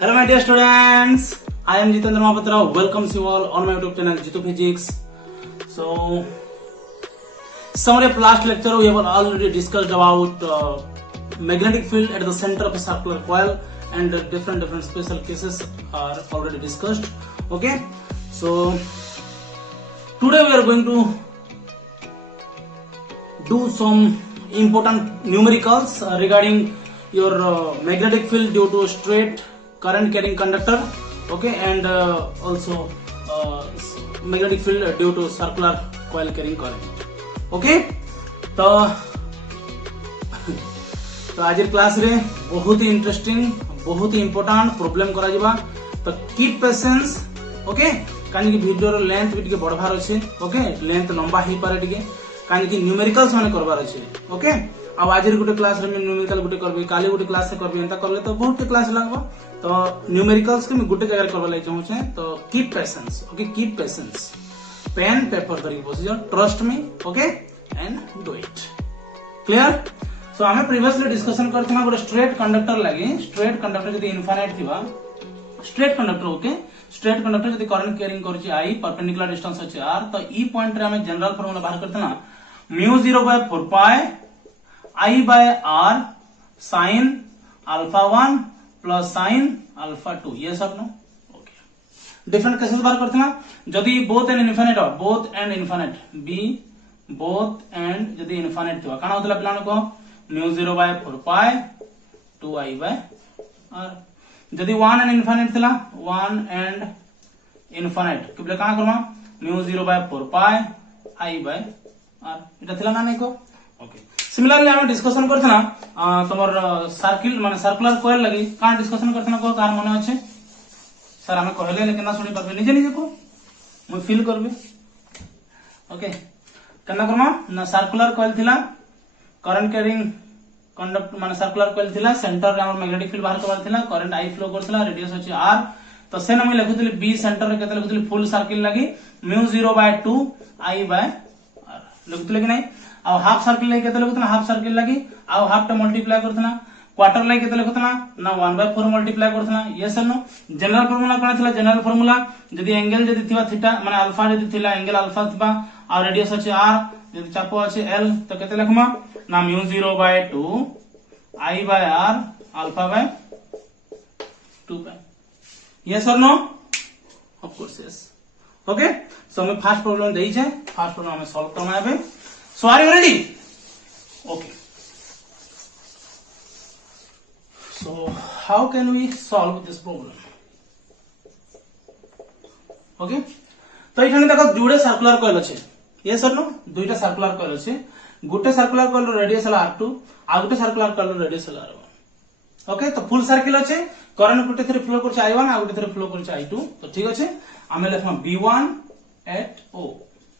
Hello my dear students, I am Jitendra Mahapatra. Welcomes you all on my YouTube channel Jitu Physics. So, summary of last lecture we have already discussed about magnetic field at the center of a circular coil and different special cases are already discussed. Okay, so today we are going to do some important numericals regarding your magnetic field due to straight current carrying conductor, okay, and also magnetic field due to circular coil carrying current, okay. तो आज class रे बहुत ही interesting बहुत ही important problem करा जिबा तो keep patience, okay, कानी की वीडियो रो लेंथ भी टिके बढ़वार अछि, ओके, लेंथ लंबा ही पारे टिके कानी की न्यूमेरिकल्स माने करवार अछि, ओके। अब आज गुटे क्लास रे न्यूमेरिकल गुटे करबी, काली गुटे क्लास से करबी, एंता करले तो बहुत क्लास लागबो। तो न्यूमेरिकल्स के मैं गुटे जगह करबा लागि चाहू छै, तो keep patience, okay, keep patience, pen paper धरि बसिजो, trust me, okay, and do it, clear. So हमें प्रीवियसली डिस्कशन करथिना गुटे स्ट्रेट कंडक्टर लागि, स्ट्रेट कंडक्टर जदी इनफाइनाइट थिबा, straight conductor, okay, straight conductor जदी करंट कैरिंग करछि I, परपेंडिकुलर डिस्टेंस अछि R, तो ई पॉइंट रे हमें जनरल फार्मूला बाहर करथिना mu 0/4 pi I by R sin alpha 1 plus sin alpha 2, ये सब नो, ओके। डिफरेंट केसेस बाहर करथिना जदी बोथ एंड इनफाइनाइट हो, both end infinite be both end जदी इनफाइनाइट थिबा काना होतला प्लान को mu 0/4 pi 2I by R। जदी 1 एंड इनफाइनाइट थिला 1 एंड इनफाइनाइट केबले काना करबा mu 0/4 pi I by R, एटा थिला ना नै को, ओके। सिमिलरली हम डिस्कशन करथना तमर सर्किल माने सर्कुलर कॉइल लगी का डिस्कशन करथना को कार मने अछि सर हमें कहले लेकिन ना सुनी परबे निजे निजे को मु फील करबे, ओके। कना करमा ना सर्कुलर कॉइल थिला करंट कैरिंग कंडक्ट माने सर्कुलर कॉइल थिला सेंटर रे हमर मैग्नेटिक फील्ड बाहर करबार थिला करंट I फ्लो करथिला रेडियस अछि R, तो सेन हम लिखुतली B सेंटर रे केते लिखुतली फुल सर्किल लगी म्यू 0/2 I by R लिखुतले कि नै। आ हाफ सर्किल लागि केते लिखुतना हाफ सर्किल लागि आ हाफ टा मल्टीप्लाई करथना, क्वार्टर लागि केते लिखुतना ना 1/4 मल्टीप्लाई करथना, यस नो। जनरल फार्मूला कोन थिला, जनरल फार्मूला जदी एंगल जदी थिबा थीटा माने अल्फा जदी थिला एंगल अल्फा थिबा आ रेडियस अछि R जदी चापो अछि L तो केते लिखमा ना mu 0/2 I by R alpha by 2 pi, yes और no, of course yes, okay. So हमें फर्स्ट प्रॉब्लम देई छै, फर्स्ट प्रॉब्लम हमें सॉल्व करना है। So are you ready? Okay. So how can we solve this problem? Okay. तो इठाने देखो जुड़े सर्कुलर कॉइल अछि, ये सर नो दुईटा सर्कुलर कॉइल अछि, गुटे सर्कुलर कॉइल रो रेडियस हला R2 आ गुटे सर्कुलर कॉइल रो रेडियस हला R1, ओके। तो फुल सर्किल अछि, करंट गुटे थरे फ्लो करछि I1 आ गुटे थरे फ्लो करछि I2, तो ठीक अछि हमें लिखमा B1 at O,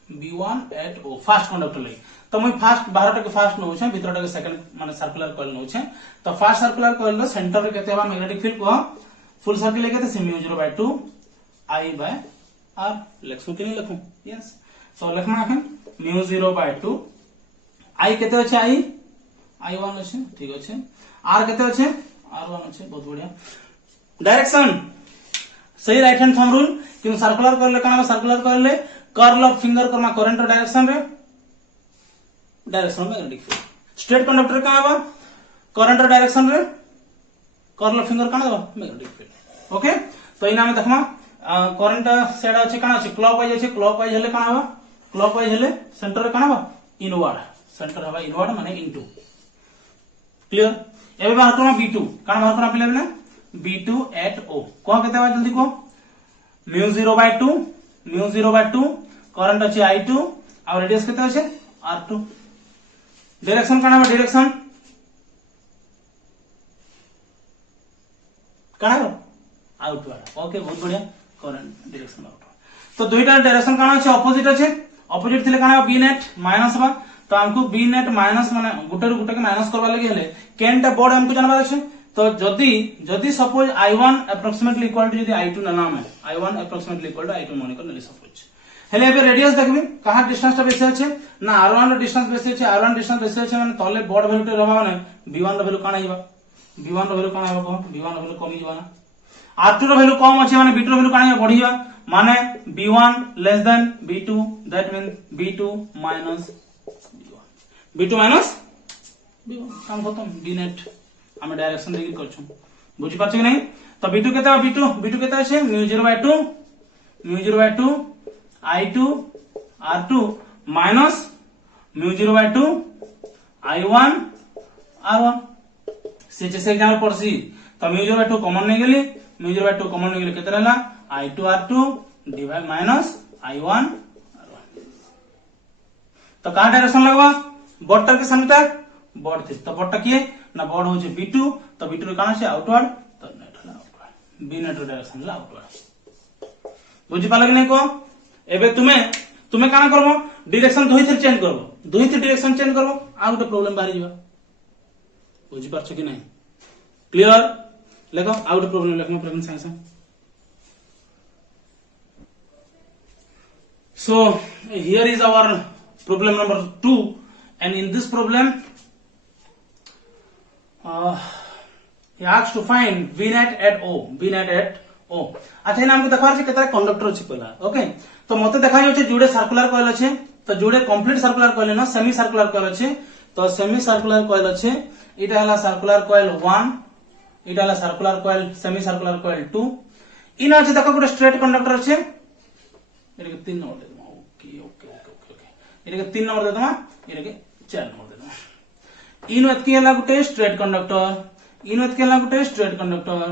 B1 at O first conductor लई। तो मैं फर्स्ट बाहरटा के फर्स्ट नो छै, भीतरटा के सेकंड माने सर्कुलर कॉइल नो छै। तो फर्स्ट सर्कुलर कॉइल रो सेंटर रे केते बा मैग्नेटिक फील्ड को फुल सर्किल ले केते म्यू 0/2 I by R लिखसु कि नै लिखु, यस। सो लिखना है म्यू 0/2 I केते अछि I1 अछि, ठीक अछि, R केते अछि R1 अछि, बहुत बढ़िया। डायरेक्शन सही राइट हैंड थंब रूल कि सर्कुलर कॉइल ले काना सर्कुलर कॉइल ले कर्ल ऑफ फिंगर करमा करंट डायरेक्शन रे direction magnetic field. Straight conductor का बा करंट डायरेक्शन रे कर्ल ऑफ फिंगर काना बा मैग्नेटिक फील्ड, ओके। तो इना में देखमा करंट सेडा अछि काना अछि क्लॉकवाइज अछि, क्लॉकवाइज हेले काना बा क्लॉकवाइज हेले सेंटर रे काना बा इनवर्ड, सेंटर हवा इनवर्ड माने इनटू, क्लियर। एबे बाहर करमा B2 काना बाहर करमा पिले बने B2 at O को केते बा जल्दी को म्यू 0/2 करंट अछि I2 और रेडियस केते अछि R2। डायरेक्शन काना बा डायरेक्शन काना बा आउटवर्ड, ओके, बहुत बढ़िया, करंट डायरेक्शन आउटवर्ड। तो दुईटा डायरेक्शन काना अछि ऑपोजिट अछि, ऑपोजिट थिले काना बा B नेट माइनस बा, तो हमको B नेट माइनस माने गुटे रो गुटे के माइनस करबा लागि हेले केनटा बोर्ड हमको जानबा अछि। तो जदी suppose I1 approximately equal to जदी I2 ना नाम है I1 approximately equal to I2 माने कर नेली सपोज हेले एबे रेडियस देखबी कहा डिस्टेंस टा बेसी अछि ना R1 रो डिस्टेंस बेसी अछि, R1 डिस्टेंस बेसी अछि माने तले बोर्ड वैल्यू टे रहबा माने B1 रो वैल्यू काना हिबा B1 रो वैल्यू काना हेबो को B1 रो वैल्यू कमी जबा ना R2 रो वैल्यू कम अछि माने B2 रो वैल्यू कानी बढ़िया माने B1 less than B2 that mean B2 minus B1 B1 काम खत्म B नेट हम डायरेक्शन देखि करछु बुझि पाछे कि नहीं तो B2 केते B2 केते अछि μ0/2 μ0/2 I2 R2 minus μ0/2 I1 R1 से जैसे एग्जांपल पड़सी तो μ0/2 कॉमन नहीं गेली μ0/2 कॉमन नहीं गेली केते रहला I2 R2 divide minus I1 R1 तो का डायरेक्शन लगवा बॉर्डर के सामने बॉर्ड थे तो बॉर्डर किए ना बॉर्ड होचे B2 तो B2 रे काना से आउटवर्ड तो नेट हला आउटवर्ड B नेट रो डायरेक्शन हला आउटवर्ड बुझि पाला कि नहीं को एबे तुम्हें काना करबो डायरेक्शन दुई थी चेंज करबो दुई थी डायरेक्शन चेंज करबो आ गोटे प्रॉब्लम बाहरी जीवा बुझि पारछ कि नहीं क्लियर लेखो आ गोटे प्रॉब्लम लेखो present science so here is our problem number 2 and in this problem he asks to find V net at O अच्छा इन हमको देखा केतरा कंडक्टर अछि पहिला ओके तो मते देखा जाय जुड़े सर्कुलर कॉइल अछि तो जुड़े कंप्लीट सर्कुलर कॉइल न सेमी सर्कुलर कॉइल अछि तो सेमी सर्कुलर कॉइल अछि इटा हला सर्कुलर कॉइल 1 इटा हला circular coil semi circular coil 2 इन अछि देखो गुटे स्ट्रेट कंडक्टर अछि एटा के 3 नंबर दे दमा ओके एटा के 3 नंबर दे दमा एटा के 4 नंबर दे दमा इन एतकी हला गुटे स्ट्रेट कंडक्टर इन एतकी हला गुटे straight conductor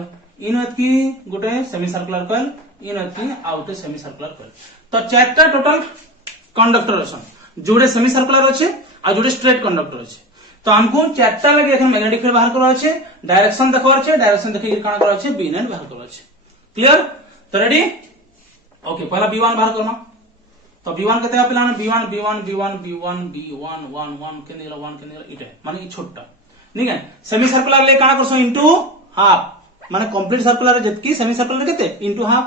in एतकी Gute semi circular coil in एतकी आउटे semi circular coil तो चारटा टोटल कंडक्टर अछन जोड़े सेमी सर्कुलर अछि आ जोड़े स्ट्रेट कंडक्टर अछि तो हमको चारटा लगे एखन मैग्नेटिक फील्ड बाहर करबा अछि डायरेक्शन देखबार अछि डायरेक्शन देखि काना करबा अछि बी नेट बाहर करबा अछि क्लियर तो रेडी ओके पहला B1 बाहर करना तो B1 केते आ पिलाने B1 के निला 1 के निला इटे माने ई छोटा ठीक है सेमी सर्कुलर ले काना करसो इनटू हाफ माने कंप्लीट सर्कुलर जतकी सेमी सर्कुलर केते इनटू हाफ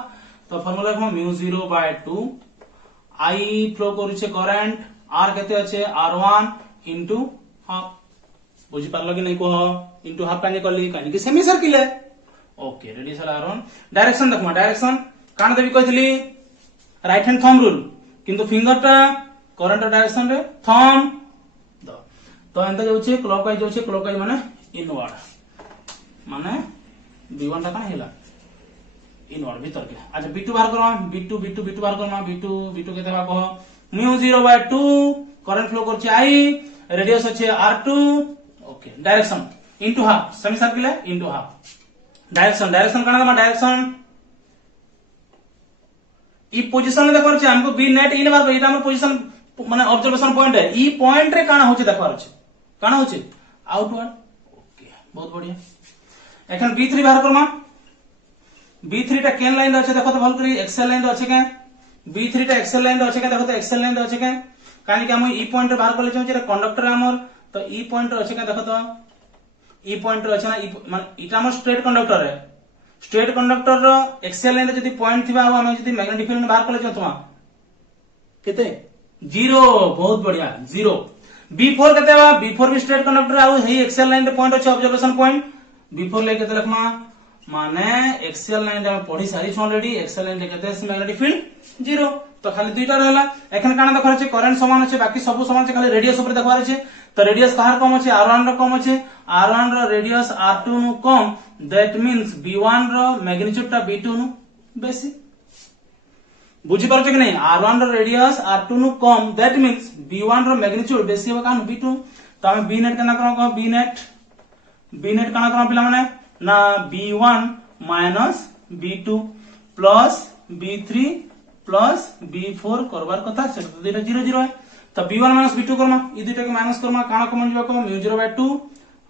तो फार्मूला हम μ0/2 I फ्लो करूचे करंट R केते अछि R1 इनटू हाफ बुझी पारलो कि नहीं को इनटू हाफ काने करली काने कि सेमी सर्किल है okay ready sir R1 direction देखमा डायरेक्शन कान देबी कहथली राइट हैंड थंब रूल किंतु फिंगर टा करंट डायरेक्शन रे थंब द तो एंता जाउचे क्लॉकवाइज माने इनवर्ड माने B1 टा कान हेला इनवर्ड भीतर के अच्छा B2 बाहर करमा B2 बाहर करमा B2 के देबा कह μ0/2 करंट फ्लो करछि I रेडियस अछि R2 okay direction into half semi circle है इनटू हाफ डायरेक्शन काना दमा डायरेक्शन ई पोजीशन देखबार अछि हमको बी नेट इन बार एटा हमर पोजीशन माने ऑब्जर्वेशन पॉइंट है ई पॉइंट रे काना होचे देखबार अछि काना होचे आउटवर्ड ओके बहुत बढ़िया एखन B3 बाहर करमा B3 टा केन लाइन अछि देखो तो भल करी एक्सेल लाइन अछि के B3 टा एक्सेल लाइन अछि के देखो तो एक्सेल लाइन अछि के कानी कि हम ई पॉइंट रे बाहर करले छै जे कंडक्टर हमर तो ई पॉइंट अछि के देखो तो ई पॉइंट अछि ना ई माने इटा हमर स्ट्रेट कंडक्टर है स्ट्रेट कंडक्टर रो एक्सेल लाइन जदी पॉइंट थिबा हम जदी मैग्नेटिक फील्ड बाहर करले छथुआ केते 0 बहुत बढ़िया 0 B4 केते बा B4 भी स्ट्रेट कंडक्टर आ हे एक्सेल लाइन रे पॉइंट अछि ऑब्जर्वेशन पॉइंट B4 ले केते लखमा माने एक्सेल लाइन रे पढी सारी छ ऑलरेडी एक्सेल लाइन रे केते मैग्नेटिक फील्ड 0 तो खाली दुईटा रहला एखन काना देखा छै करंट समान अछि बाकी सब समान छै खाली रेडियस ऊपर देखबार छै तो रेडियस कहार कम अछि R1 रो कम अछि R1 रो रेडियस R2 नु come that means B1 rho magnitude टा B2 नु बेसी बुझी पारछ कि नहीं R1 रो रेडियस R2 नु come that means B1 rho magnitude बेसी हो कान B2 तो हम B नेट केना करो B नेट काना करो पिला माने ना B1 minus B2 plus B3 plus B4 करबार कथा से तो दुईटा 0 0 है तो B1 माइनस B2 करमा ई दुईटा के माइनस करमा काना कमन जबा को μ0/2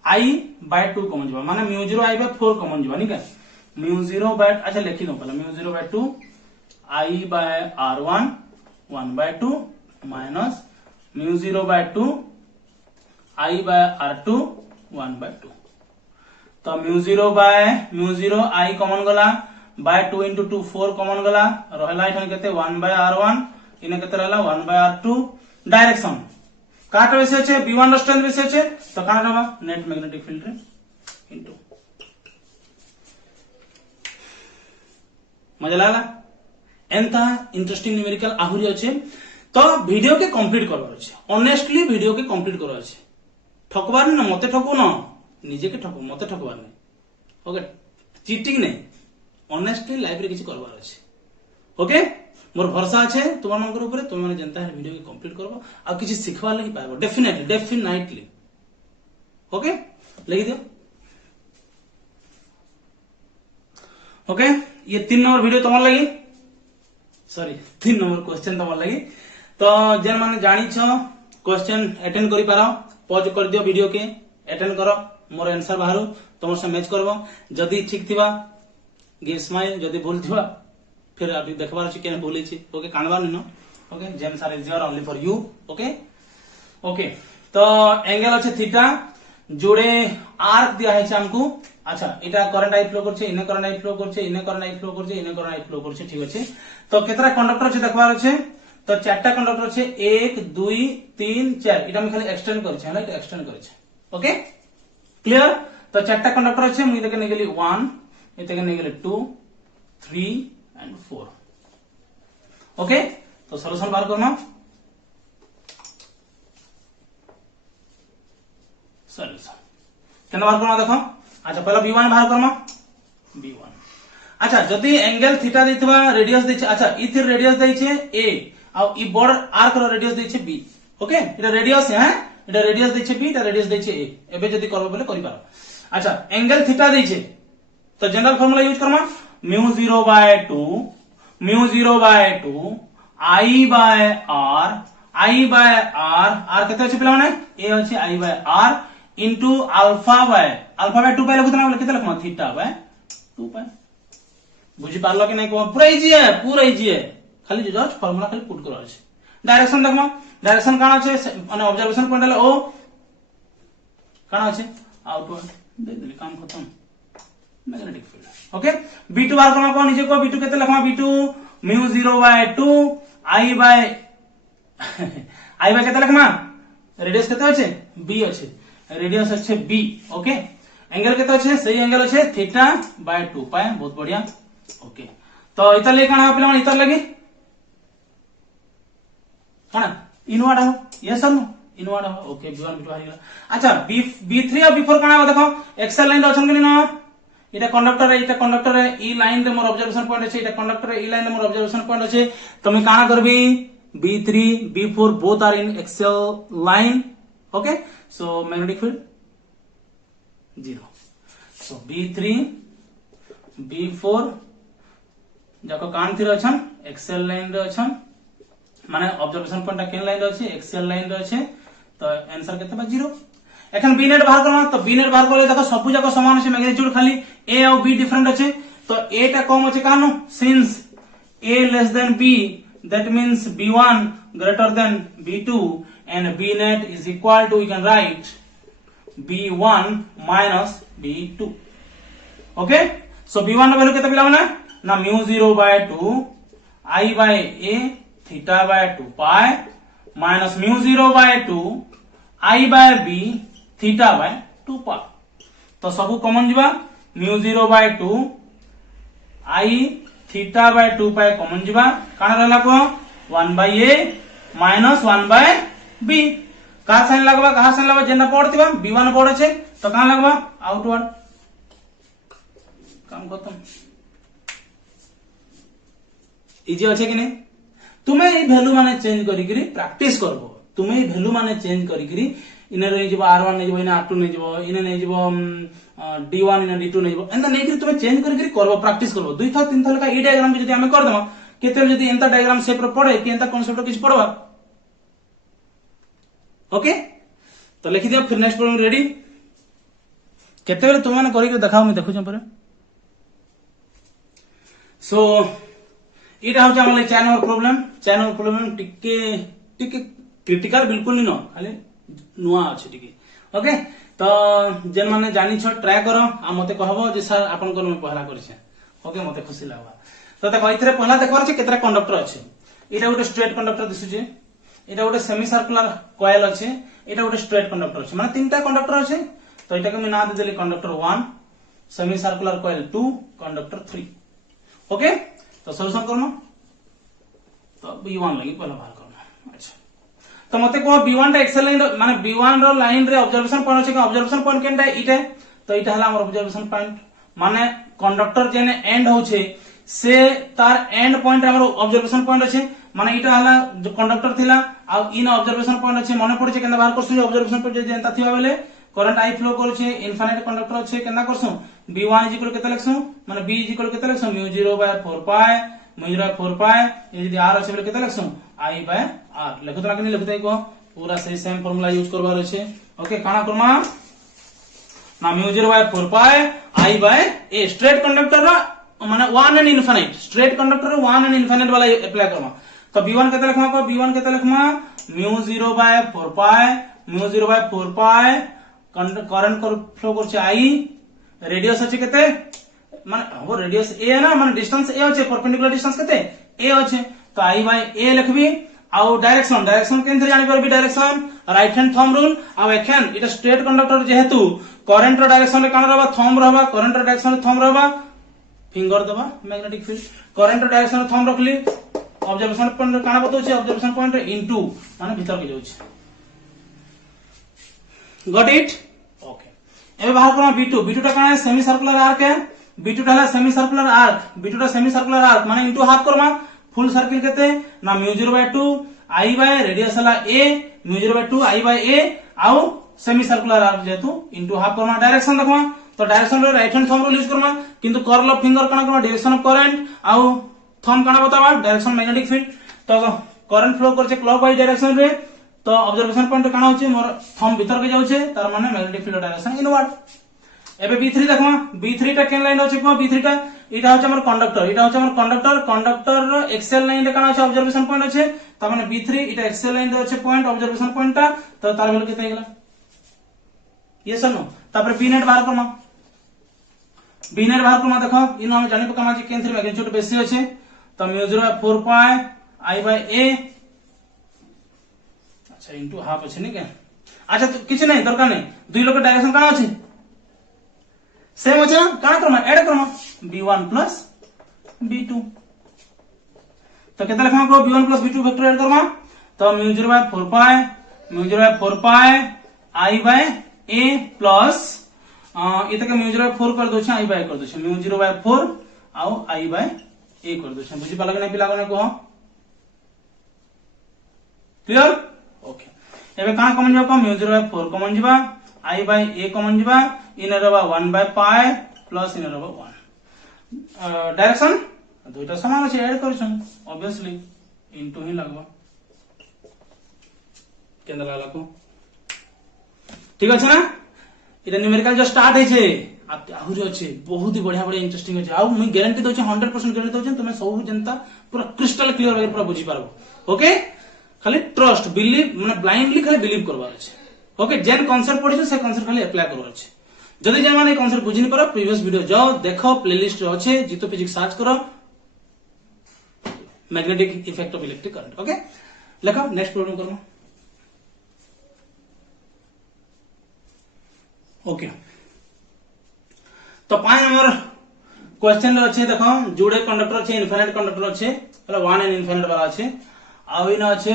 I/2 कमन जबा माने μ0I/4 कमन जबा निका μ0/ अच्छा लिखि दो पहले μ0/2 I/R1 1/2 माइनस μ0/2 I/R2 1/2 तो μ0 I कॉमन गला by 2 into 2 4 कॉमन गला रहला इठन केते 1/R1 इने केते रहला 1/R2 डायरेक्शन काट विषय छे B1 रो स्ट्रेंथ विषय छे तो काना रहबा नेट मैग्नेटिक फील्ड रे इनटू मजा लागला एंता इंटरेस्टिंग न्यूमेरिकल आहुरी अच्छे तो वीडियो के कंप्लीट करवार अच्छे ऑनेस्टली वीडियो के कंप्लीट करवार अच्छे ठकबार ना मते ठकू ना निजे के ठकू मते ठकबार नहीं ओके चीटिंग नहीं ऑनेस्टली लाइफ रे किछि करवार अच्छे ओके मोर भरोसा अच्छे तुम मान ऊपर तुम मैंने जनता है वीडियो के कंप्लीट करबो आ किछि सिखवा लगी पाबो डेफिनेटली ओके लगी दियो ओके ये 3 नंबर वीडियो तुम लगी सॉरी 3 नंबर क्वेश्चन तुम लगी तो जेन माने जानी छ क्वेश्चन अटेंड करि पारो पॉज कर दियो वीडियो के अटेंड करो मोर आंसर बाहरो तुम से मैच करबो जदी ठीक थिबा गिव स्माइल जदी भूल थिबा फिर अभी देखबार छी केने भूली छी ओके कानबार न okay James are is only for you okay okay तो एंगल अच्छे थीटा जोड़े आर्क दिया है हमको अच्छा इटा करंट आई फ्लो करछे इने करंट आई फ्लो करछे इने करंट आई फ्लो करछे इने करंट आई फ्लो करछे ठीक अछि तो केतरा कंडक्टर अछि देखबार अछि तो चारटा कंडक्टर अछि 1 2 3 4 इटा हम खाली एक्सटेंड करछे हला इटा एक्सटेंड करछे ओके क्लियर तो चारटा कंडक्टर अछि मुई देके ने गेली 1 इते ने गेली 2 3 एंड 4 ओके तो सॉल्यूशन बाहर करना सॉल्यूशन केना बाहर करना देखो अच्छा पहला b1 बाहर करना b1 अच्छा जदी एंगल थीटा देथिबा रेडियस दैछे अच्छा इथिर रेडियस दैछे a आ ई बॉर्डर आर्क रो रेडियस दैछे b ओके इटा रेडियस है इटा रेडियस दैछे b इटा रेडियस दैछे a एबे जदी करबो बोले करि पारो अच्छा एंगल थीटा दैछे तो जनरल फार्मूला यूज करमा μ0/2 I by r केते अछि पिला माने a अछि I by r into alpha by 2 पाई लिखुतना बोले केते लिखमा थीटा by 2 पाई बुझी पारलो कि नहीं को पूरा इजी है खाली जस्ट फार्मूला खाली पुट करो अछि डायरेक्शन देखमा डायरेक्शन काना छै माने ऑब्जर्वेशन पॉइंट ले ओ काना छै आउटवर्ड दे देली काम खत्म मैग्नेटिक फील्ड ओके b2 बार करना को नीचे को b2 केते लिखमा b2 μ0/2 I by केते लिखमा रेडियस केते अछि b अछि रेडियस अछि b ओके एंगल केते अछि सही एंगल अछि थीटा बाय 2 पाई बहुत बढ़िया ओके तो इतर ले काना पिला इतर लगी काना इनवर्ड हो यस सर इनवर्ड हो ओके b1 b2 हारि गला अच्छा b3 और b4 काना देखो एक्सेल लाइन अछन कि न इटा कंडक्टर है ई लाइन रे मोर ऑब्जर्वेशन पॉइंट अछि इटा कंडक्टर है ई लाइन रे मोर ऑब्जर्वेशन पॉइंट अछि तो मैं काना करबी b3 b4 both are in axial line okay so magnetic field 0 so b3 b4 जाको कान थिर अछन एक्सेल लाइन रे अछन माने ऑब्जर्वेशन पॉइंट केन लाइन रे अछि एक्सेल लाइन रे अछि तो आंसर केते बा 0 एखन बी नेट बाहर करना तो बी नेट बाहर करले देखो सब जाको समान अछि मैग्नीट्यूड खाली a और b डिफरेंट अछि तो a टा कम अछि कानो since a less than b that means b1 greater than b2 and b net is equal to we can write b1 minus b2 okay so b1 no value केते पिला माने ना μ0/2 I by a theta by 2 pi minus μ0/2 I by b theta by 2 pi तो सब common जीवा μ0/2 I theta by 2 pi common जीवा काना रहला को 1 by a minus 1 by b का साइन लगबा जेना पड़तिबा b1 पड़ छै तो का लगबा आउटवर्ड काम खत्म इजी अछि कि नहीं तुमे ए वैल्यू माने चेंज करिकरी प्रैक्टिस करबो तुमे ए वैल्यू माने चेंज करिकरी इने रही जीवो r1 नै जीवो इने r2 नै जीवो इने नै जीवो d1 इने d2 नै जीवो एंता नै कि तुमे चेंज करिकरी करबो प्रैक्टिस करबो दुई था तीन था लका ई डायग्राम के जदी हमें कर दमा केते जदी एंता डायग्राम शेप रो पड़े कि एंता कांसेप्ट किछ पड़बा ओके तो लिखि दियो फिर नेक्स्ट प्रॉब्लम रेडी केते बेले तुम माने करिक देखाओ मैं देखु छ पर सो इटा हो हमले 4 नंबर प्रॉब्लम टिके क्रिटिकल बिल्कुल नहीं न खाली नुआ अछि टिके ओके तो जेन माने जानि छ ट्राई करो आ मते कहबो जे सर आपन को मैं पहला करि छ ओके मते खुशी लागबा तो देखो इतरे पहला देखबार छ केतरा कंडक्टर अछि इटा गोटे स्ट्रेट कंडक्टर दिसु छै इटा गोटे सेमी सर्कुलर कॉइल अछि इटा गोटे स्ट्रेट कंडक्टर अछि माने तीनटा कंडक्टर अछि तो इटा के मैं नाम दे देली conductor 1 semi circular coil 2 conductor 3 okay तो सॉल्यूशन करना तो B1 लगी पहला बाहर करना। अच्छा तो मते को B1 टा एक्सेल लाइन माने B1 रो लाइन रे ऑब्जर्वेशन पॉइंट अछि ऑब्जर्वेशन पॉइंट केनटा इटे तो इटा हला हमर ऑब्जर्वेशन पॉइंट माने कंडक्टर जेने एंड होछे से तार एंड पॉइंट हमर ऑब्जर्वेशन पॉइंट अछि माने इटा हला जो कंडक्टर थिला आ इन ऑब्जर्वेशन पॉइंट अछि मने पड़े केना बाहर करसु ऑब्जर्वेशन पॉइंट जे एंता थिबा बेले करंट आई फ्लो करछे इनफाइनाइट कंडक्टर अछि केना करसु B1 इक्वल केते लिखसु माने B इक्वल केते लिखसु μ0/4 पाई μ0/4 पाई ए यदि r अछि बेले केते लिखसु I/r लिखत ना कि लिखत को पूरा सही सेम फार्मूला यूज करबार अछि। ओके काना करमा ना μ0/4 पाई I/a स्ट्रेट कंडक्टर रा माने 1 and infinite straight conductor 1 and infinite वाला अप्लाई करमा तो B1 केते लिखमा को B1 केते लिखमा μ0/4 पाई μ0/4 पाई करंट फ्लो करछे I रेडियस अछि केते माने वो रेडियस a है ना माने डिस्टेंस a अछि परपेंडिकुलर डिस्टेंस केते a अछि तो I/a लिखबी आउ डायरेक्शन केन जानि परबी direction right hand thumb rule आ एखन इटा स्ट्रेट कंडक्टर जेहेतु करंट रो डायरेक्शन रे काना रहबा थंब रहबा करंट रो डायरेक्शन रे थंब रहबा फिंगर दबा मैग्नेटिक फील्ड करंट रो डायरेक्शन रे थंब रखली ऑब्जर्वेशन पॉइंट काना बतौछि ऑब्जर्वेशन पॉइंट रे इनटू माने भीतर के जाउछि गॉट इट ओके एबे बाहर करमा B2 टा काना सेमी सर्कुलर आर्क है B2 टा हला सेमी सर्कुलर आर्क B2 टा सेमी सर्कुलर आर्क माने इनटू हाफ करमा फुल सर्किल केते ना μ0/2 I बाय रेडियस हला a μ0/2 I बाय a आउ सेमी सर्कुलर आर्क जेतु इनटू हाफ करमा डायरेक्शन देखमा तो डायरेक्शन रे right hand thumb rule use करमा किंतु कर्ल ऑफ फिंगर काना करमा डायरेक्शन ऑफ करंट आउ थंब काना बताबा डायरेक्शन मैग्नेटिक फील्ड तो करंट फ्लो करछे क्लॉकवाइज डायरेक्शन रे तो ऑब्जर्वेशन पॉइंट काना होचे मोर थंब भीतर के जाउछे तार माने मैग्नेटिक फील्ड डायरेक्शन इनवर्ड। एबे B3 देखमा B3 टा केन लाइन होचे को B3 टा इटा होचे हमर कंडक्टर कंडक्टर रो एक्सेल लाइन रे काना होचे ऑब्जर्वेशन पॉइंट होचे त माने B3 इटा एक्सेल लाइन रे होचे पॉइंट ऑब्जर्वेशन पॉइंट ता तो तार वैल्यू केते हेला ये सनो तापर B नेट बाहर करमा देखो इन हम जानि पकामा जे केन 3 मैग्नीट्यूड बेसी होचे तो μ0/4 पाई I/a अच्छा इनटू हाफ अछि नि के अच्छा तो किछ नहीं दरकार नहीं दुई लोक डायरेक्शन काना अछि सेम अछि ना काना Karma add Karma B1 plus B2 तो केते लिखमा को B1 plus B2 vector add Karma तो μ0/4 पाई I/a प्लस इते के μ0/4 कर दोछ I/a कर दोछ μ0/4 आउ I/a कर दोछ बुझि पाला कि नै पिला कोने को क्लियर ओके एबे काना कमन जाबा μ0/4 कमन जिबा I/a कमन जिबा इन रहबा 1 पाई प्लस इन रहबा 1 डायरेक्शन दुईटा समान अछि ऐड करछन ऑब्वियसली इनटू ही लागबा केंद्र लागको ठीक अछि ना इटा न्यूमेरिकल जो स्टार्ट है छे आहुरी अछि बहुत ही बढ़िया इंटरेस्टिंग अछि आ मुई गारंटी दोछ 100% गारंटी दोछ तुमे सब जनता पूरा क्रिस्टल क्लियर होय पूरा बुझी पारबो ओके खाली ट्रस्ट बिलीव माने ब्लाइंडली खाली बिलीव करबार अछि ओके जेन कांसेप्ट पढिছো से कांसेप्ट खाली अप्लाई करबार अछि जदि जे माने कांसेप्ट बुझिन करो प्रीवियस वीडियो जाओ देखो प्लेलिस्ट रे अछि जितो फिजिक्स सर्च करो magnetic effect of electric current okay लेखो नेक्स्ट प्रॉब्लम करो ओके तो 5 नंबर क्वेश्चन रे अछि देखो जुड़े कंडक्टर अछि इनफाइनाइट कंडक्टर अछि मतलब 1 एंड इनफाइनाइट वाला अछि आ इन अछि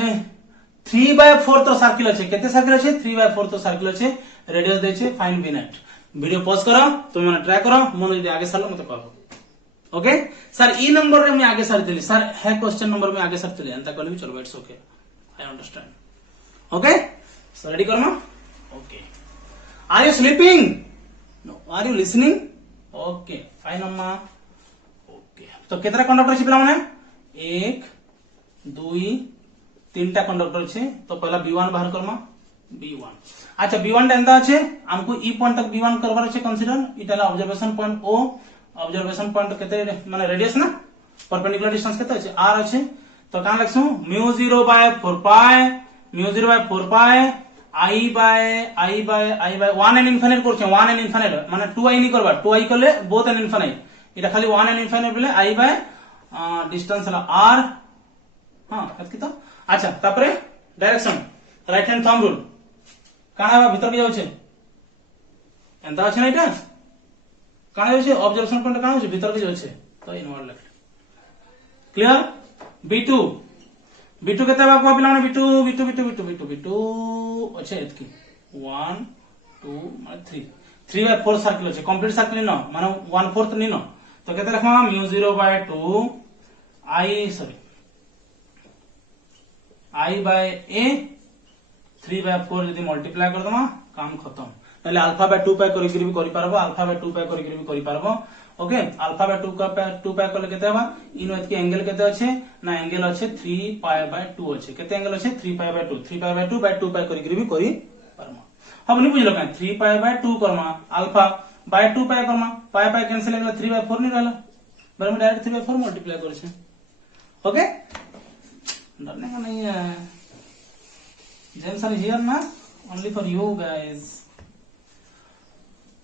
3/4 तो सर्किल अछि केते सर्किल अछि 3/4 तो सर्किल अछि रेडियस दै छै find V net video pause करो तुम माने ट्राई करो मन यदि आगे सरलो मते कहबो ओके सर ई नंबर रे मैं आगे सरथिली सर है क्वेश्चन नंबर में आगे सरथिली अंता कहले चलो it's okay I understand okay so ready करना okay are you sleeping no are you listening okay fine अम्मा ओके तो केतरा कंडक्टर अछि पिला माने 1 2 3 टा कंडक्टर अछि तो पहला B1 बाहर करमा B1 अच्छा B1 टा एंता अछि हमको ई पॉइंट तक B1 करबार अछि कंसीडर इटाला observation point O observation point केते माने रेडियस ना परपेंडिकुलर डिस्टेंस केते अछि r अछि तो कान लखसु μ0/4 पाई μ0/4 pi I by 1 and infinite करछे 1 and infinite माने 2i नहीं करबा 2i करले बोथ एंड इनफिनिट इटा खाली 1 and infinite बोले I by डिस्टेंस हला r हां एतकी तो अच्छा तापरे direction right hand thumb rule काना बा भीतर के जाउ छे एंता अछि ना इटा काना जाउ छे ऑब्जर्वेशन पॉइंट काना होछे भीतर के जाउ छे तो inward left clear B2 B2 केते बा को पिला B2 अच्छे एतकी 1 2 माने 3/4 सर्कल अच्छे कंप्लीट सर्कल न माने 1/4 नि न तो केते रखमा μ0/2 I by A 3/4 यदि मल्टीप्लाई कर दमा काम खत्म नले अल्फा बाय 2 पाई करिकरी भी करि पारबो अल्फा बाय 2 पाई करिकरी भी करि पारबो ओके अल्फा बाय 2 पाई करले केते बा इन एतके एंगल केते अछि ना एंगल अछि 3 पाई बाय 2 अछि केते एंगल अछि 3 pi by 2 3 pi by 2 by 2 pi करिकरी भी करि पारमा हम नि बुझलो का 3 पाई बाय 2 करमा अल्फा बाय 2 पाई करमा पाई कैंसिल हो गला 3/4 नि रहला बार में डायरेक्ट 3/4 मल्टीप्लाई करे छे ओके डरने का नहीं है जेम्स आर हियर ना only for you guys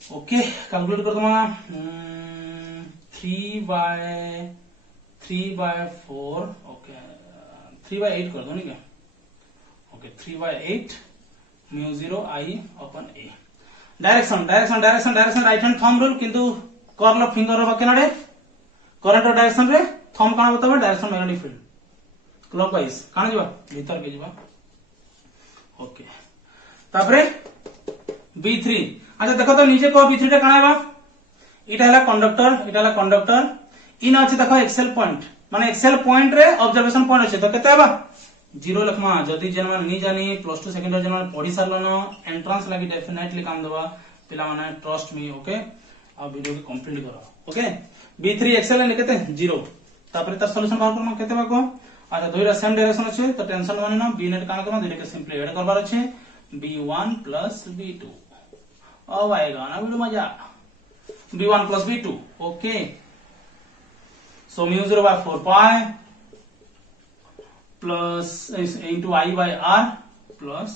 okay calculate कर दूंगा 3/4 ओके 3/8 कर दो नहीं क्या okay 3/8 μ0 I upon A direction right hand thumb rule किंतु कर्ल ऑफ फिंगर होबा केनाडे करेंट डायरेक्शन रे थंब काना बताबे डायरेक्शन मैग्नेटिक फील्ड क्लॉकवाइज काना जीवा भीतर के जीवा ओके तापरे B3 अच्छा देखो तो नीचे को B3 टा काना बा इटा हला कंडक्टर इन अछि देखो एक्सेल पॉइंट माने एक्सेल पॉइंट रे ऑब्जर्वेशन पॉइंट अछि तो केते बा 0 लखमा जदी जन मान नि जानी प्लस 2 सेकेंड जन मान पढी सारलन एंट्रेंस लागि डेफिनेटली काम देबा पिला माने ट्रस्ट मी ओके आ वीडियो के कंप्लीट करो ओके B3 एक्सेल ने केते 0 तापरे त सॉल्यूशन बाहर करम केते बा को अच्छा दुईटा सेम डायरेक्शन अछि तो टेंशन माने ना B नेट काना करम दुईटा के सिंपली ऐड करबार अछि B1 plus B2 अब आएगा ना वीडियो मजा B1 plus B2 okay so μ0/4 pi plus into I by R plus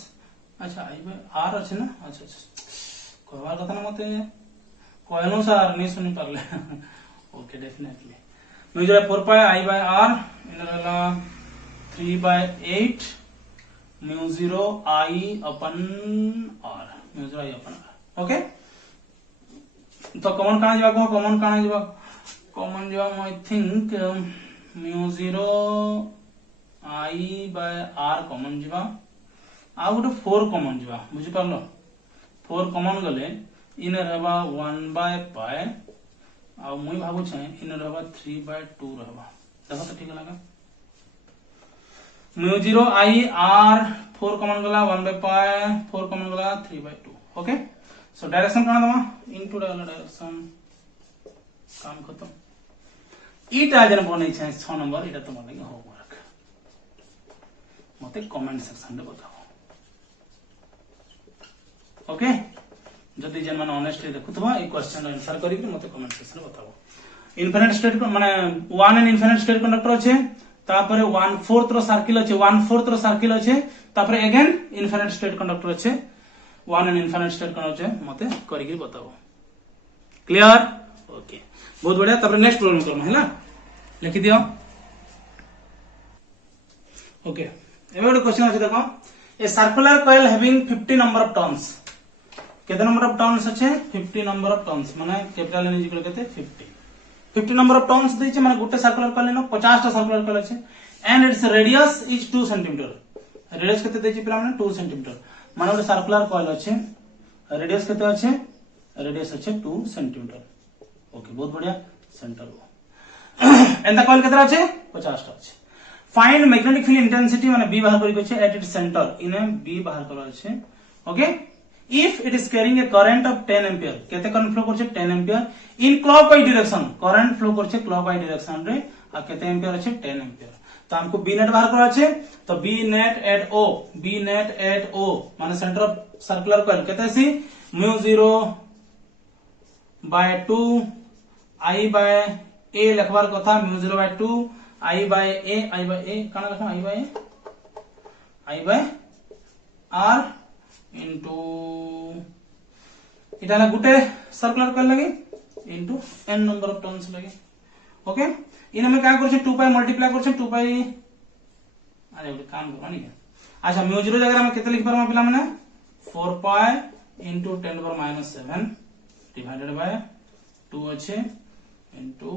अच्छा I by R अच्छे ना अच्छा कहवार कथा ना मते कहनो सर नहीं सुनी पारले okay definitely μ0/4 pi I by R इन रहला 3/8 μ0 I upon R μ0 I upon R okay तो कॉमन काना जीवा कॉमन जीवा I think μ0 I by R common जीवा आ गोटे 4 कॉमन जीवा बुझी पारलो 4 कॉमन गले इन रहबा 1/π आ मुई भाबु छै इन रहबा 3/2 रहबा देखो तो ठीक लगा μ0 I R 4 कॉमन गला 1/π 4 कॉमन गला 3/2 ओके सो डायरेक्शन काना दमा इनटू डायरेक्शन काम खत्म इटा जन बनै छै 6 नंबर इटा तुम लगे होमवर्क मते कमेंट सेक्शन रे बताओ ओके जदि जन माने ऑनेस्टली देखुथबा ए क्वेश्चन आंसर करी के मते कमेंट सेक्शन रे बताओ इनफिनिट स्टेट माने 1 एंड इनफिनिट स्टेट कंडक्टर अछि तापरे 1/4 रो सर्किल अछि 1/4 रो सर्किल अछि तापरे अगेन इनफिनिट स्टेट कंडक्टर अछि 1 एंड इनफिनिट स्टेट कंडक्टर अछि मते करी के बताओ क्लियर ओके बहुत बढ़िया तापरे नेक्स्ट प्रॉब्लम करम हैला लिखि दियो ओके एबे ଗୋଟେ क्वेश्चन अछि देखो a circular coil having 50 number of turns केते नंबर ऑफ टर्न्स अछि 50 नंबर ऑफ टर्न्स माने कैपिटल एन इक्वल केते 50 नंबर ऑफ टर्न्स दै छै माने गुटे सर्कुलर कॉइल न 50 टा सर्कुलर कॉइल अछि and its radius is 2 centimetre radius केते दै छै पिला माने 2 सेंटीमीटर माने ଗୋଟେ सर्कुलर कॉइल अछि रेडियस केते अछि रेडियस अछि 2 सेंटीमीटर ओके बहुत बढ़िया सेंटर एंड द कॉइल केते अछि 50 टा अछि फाइंड मैग्नेटिक फील्ड इंटेंसिटी माने B बाहर करी छै एट इट्स सेंटर इने B बाहर करल छै okay if it is carrying a current of 10 ampere केते करंट फ्लो करछे 10 ampere in clockwise direction current flow करछे क्लॉकवाइज डायरेक्शन रे आ केते एम्पियर अछि 10 एम्पियर तो हमको B नेट बाहर करल छै तो B नेट एट O माने सेंटर ऑफ सर्कुलर कॉइल केते अछि μ0/2 I by A लिखबार कथा μ0/2 I by A काना लिखा I by R into इटा ना गुटे सर्कुलर कॉइल लगे into n number of turns लगे ओके इन में क्या करछे 2 पाई मल्टीप्लाई करछे 2 पाई अरे ଗୋଟେ काम करबानी अच्छा μ0 जगह में केते लिख परमा पिला माने 4 पाई into 10 to the minus 7 divided by 2 अच्छे इंटू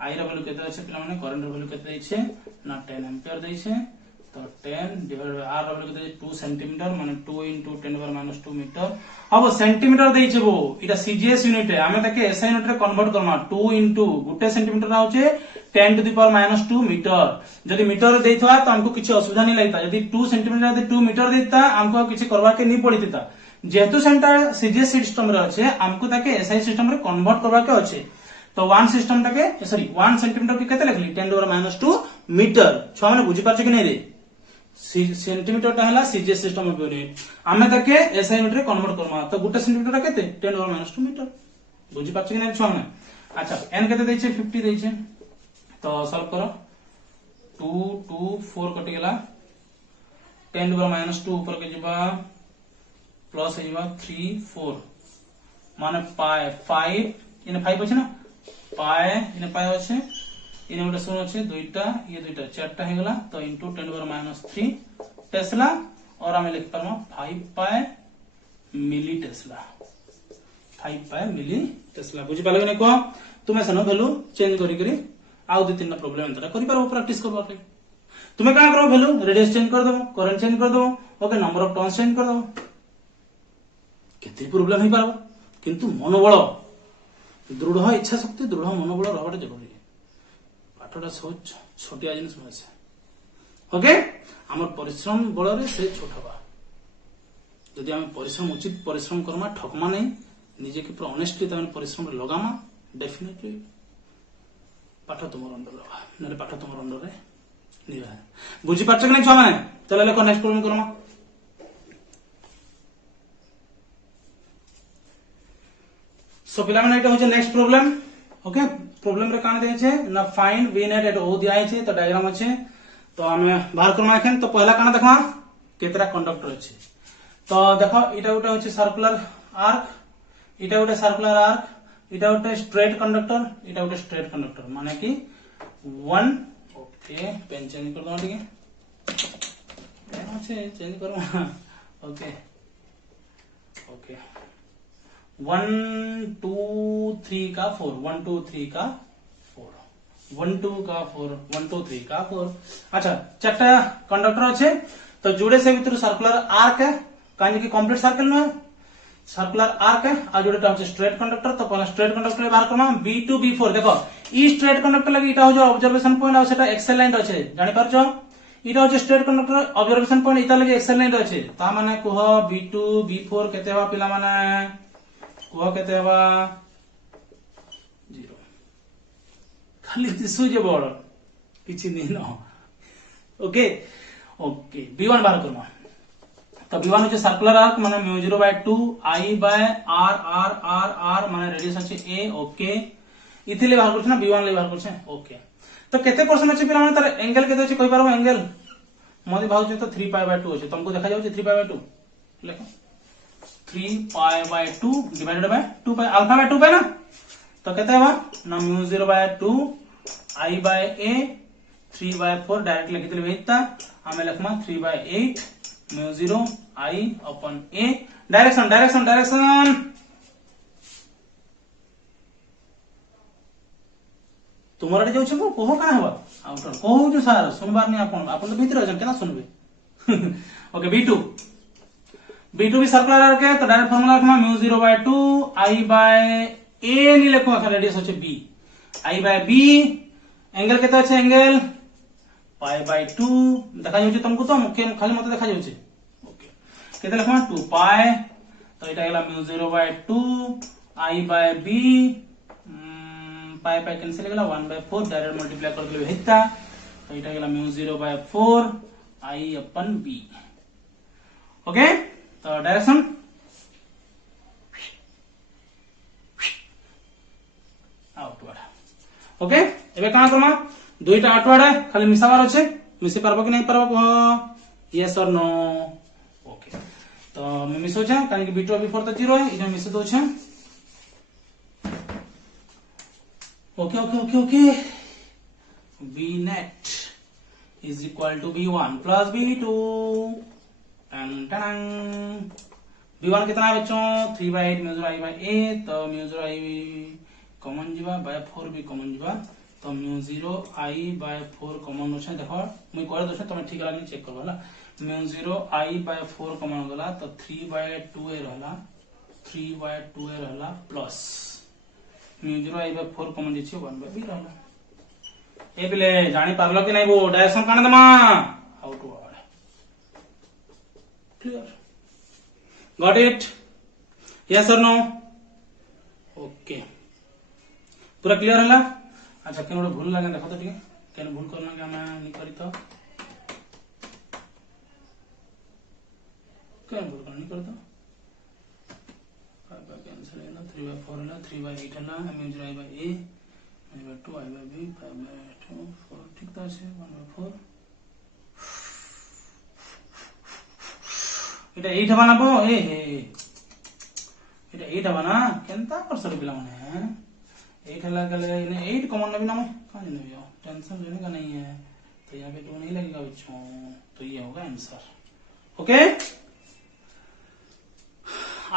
आई रो वैल्यू केते अछि पिला माने करंट रो वैल्यू केते दैछे ना 10 एम्पियर दैछे तो 10 डिवाइडेड बाय आर रो वैल्यू केते 2 सेंटीमीटर माने 2 into 10⁻² मीटर अब सेंटीमीटर दैछे वो इटा सीजीएस यूनिट है हमें ताके एसआई यूनिट रे कन्वर्ट करमा 2 into गुटे सेंटीमीटर होचे 10⁻² मीटर जदि मीटर देइथवा तो हमको किछि असुविधा नहीं लागता यदि 2 सेंटीमीटर यदि 2 मीटर देता हमको किछि करबा के नहीं पड़िता जेहेतु सेंटर सीजीएस सिस्टम रे अछि हमको ताके एसआई सिस्टम रे कन्वर्ट करबा के अछि तो 1 सिस्टम टाके सॉरी 1 सेंटीमीटर के केते लिखली 10⁻² मीटर छुआ माने बुझी पारछ कि नहीं रे सेंटीमीटर टा हला सीजीएस सिस्टम ऑफ यूनिट आमे ताके एसआई यूनिट रे कन्वर्ट करमा तो गुटे सेंटीमीटर टा केते 10⁻² मीटर बुझी पारछ कि नहीं छुआ माने अच्छा n केते दैछे 50 दैछे तो सॉल्व करो 2 2 4 कटि गेला 10⁻² ऊपर के जिबा प्लस हे जिबा 3 4 माने पाई 5 इने 5 अछि ना पाए इने पाए अच्छे इने गोटे शून्य अच्छे दुईटा ये दुईटा चारटा हो गला तो इंटू 10⁻³ टेस्ला और आम लिख पार्मा 5 पाए मिली टेस्ला 5 पाए मिली टेस्ला बुझी पाले कि कह तुम्हें सेनो वैल्यू चेंज करी आउ दो तीन प्रॉब्लम एंतरा करि पारो प्रैक्टिस करबा पे तुम्हें का करो वैल्यू रेडियस चेंज कर दो करंट चेंज कर दो okay number of turns change कर दो केते प्रॉब्लम ही पारो किंतु मनोबल दृढ़ इच्छा शक्ति दृढ़ मनोबल रहबाटा जरूरी पाठटा सब छोटिया जिनिस नसे ओके हमर परिश्रम बल रे से छोट हवा यदि हम परिश्रम उचित परिश्रम करमा ठकमा नहीं निजे के पूरा ऑनेस्टली तमें परिश्रम रे लगामा डेफिनेटली पाठ तुमर अंडर रहा नले पाठ तुमर अंडर रे नहीं रहा बुझी पाछ कि नहीं छुआ माने चलो लेको नेक्स्ट प्रॉब्लम करमा सो पिला माने एटा होचे नेक्स्ट प्रॉब्लम ओके प्रॉब्लम रे कान देछे ना फाइंड वी नेट एट ओ दिया छै तो डायग्राम अछि तो हमें बाहर करमा एखन तो पहला कान देखमा केतरा कंडक्टर अछि तो देखो इटा उटा होचे सर्कुलर आर्क इटा उटा सर्कुलर आर्क इटा उटा स्ट्रेट कंडक्टर इटा उटा स्ट्रेट कंडक्टर माने कि 1 ओके पेन चेंज कर दो ठीक पेन अछि चेंज करो ओके ओके 1 2 3 का 4 1 2 3 का 4 1 2 का 4 1 2 3 का 4 अच्छा चारटा कंडक्टर अच्छे तो जोड़े से भीतर सर्कुलर आर्क है कहीं कि कंप्लीट सर्कल में सर्कुलर आर्क है आ जोड़े टा स्ट्रेट कंडक्टर तो पहला स्ट्रेट कंडक्टर बाहर करना B2 B4 देखो ई स्ट्रेट कंडक्टर लगी इटा हो जो ऑब्जर्वेशन पॉइंट आ सेटा एक्सेल लाइन अच्छे जानि पारछो इटा हो स्ट्रेट कंडक्टर ऑब्जर्वेशन पॉइंट इटा लगी एक्सेल लाइन अच्छे ता माने कह B2 B4 केते बा पिला माने कह केते बा 0 खाली दिसु जे बड़ किछि नहीं न ओके ओके B1 बाहर करमा तो B1 होचे सर्कुलर आर्क माने μ0/2 I by r r r r माने रेडियस अछि a ओके इथिले बाहर करछ ना B1 ले बाहर करछ ओके तो केते परसेंट अछि पिला माने तार एंगल केते अछि कोइ पारो एंगल मोदी भाउ तो 3π/2 अछि तुमको देखा जाउछि 3π/2 लेखो 3π/2 डिवाइडेड बाय 2π अल्फा बाय 2π ना तो कहते हैं ना μ0/2 I बाय a 3/4 डायरेक्ट लिख दिले बेटा हमें लिखमा 3/8 μ0 I upon a direction direction direction तुम्हारा जे छै कोहो काना हवा आउटर कोहो जो सर सुनबार नहीं अपन तो भीतर अछन केना सुनबे ओके B2 भी सर्कुलर आर्क है तो डायरेक्ट फार्मूला रखना μ0/2 I बाय a नहीं लिखो रेडियस होचे b I by b angle केते আছে एंगल π/2 देखा जाउछ तुमको तो मुख्य खाली मते देखा जाउछ ओके केते लिखमा 2π तो एटा गेला μ0/2 I by b pi cancel गेला 1/4 डायरेक्ट मल्टीप्लाई कर देले हेता तो एटा गेला μ0/4 I अपन b ओके तो डायरेक्शन आउटवर्ड ओके एबे का करमा दुईटा आउटवर्ड है खाली मिसाबार अछि मिसी परबो कि नहीं परबो यस और नो ओके तो मैं मिसो छ कानी कि B2 B4 तो 0 है इने मिस दो छ okay okay okay okay B net is equal to B1 plus B2 B1 कितना बच्चों 3/8 μ0 I by a तो μ0 I कॉमन जीवा बाय 4 भी कॉमन जीवा तो म्यू 0 आई बाय 4 कॉमन अछि देखो मुई कर दछ तमे ठीक लागनी चेक करबा हला म्यू 0 आई बाय 4 कॉमन गला तो 3 बाय 2 ए रहला 3 बाय 2 ए रहला प्लस म्यू 0 आई बाय 4 कॉमन जेछि 1 बाय बी रहला ए बिले जानी पारलो कि नै वो डायरेक्शन काने दमा how to avoid clear got it yes और नो ओके पूरा क्लियर हला अच्छा केन भूल लागे देखो तो ठीक केन भूल करना के हमें नहीं करी तो केन भूल करनी कर तो 5 बाय कैंसिल है 3 बाय 4 है 3 बाय 8 है हम use I by A I by 2 I by B 5 by 2 4 ठीक तो है 1 बाय 4 এটা 8 বানাবো এ হে এটা 8 বানা কেনতা করছর পিলা মানে 8 हला गले इन्हें 8 कॉमन नबी नाम कहां नहीं नबी टेंशन लेने का नहीं है तो यहाँ पे 2 नहीं लगेगा बच्चों तो ये होगा answer okay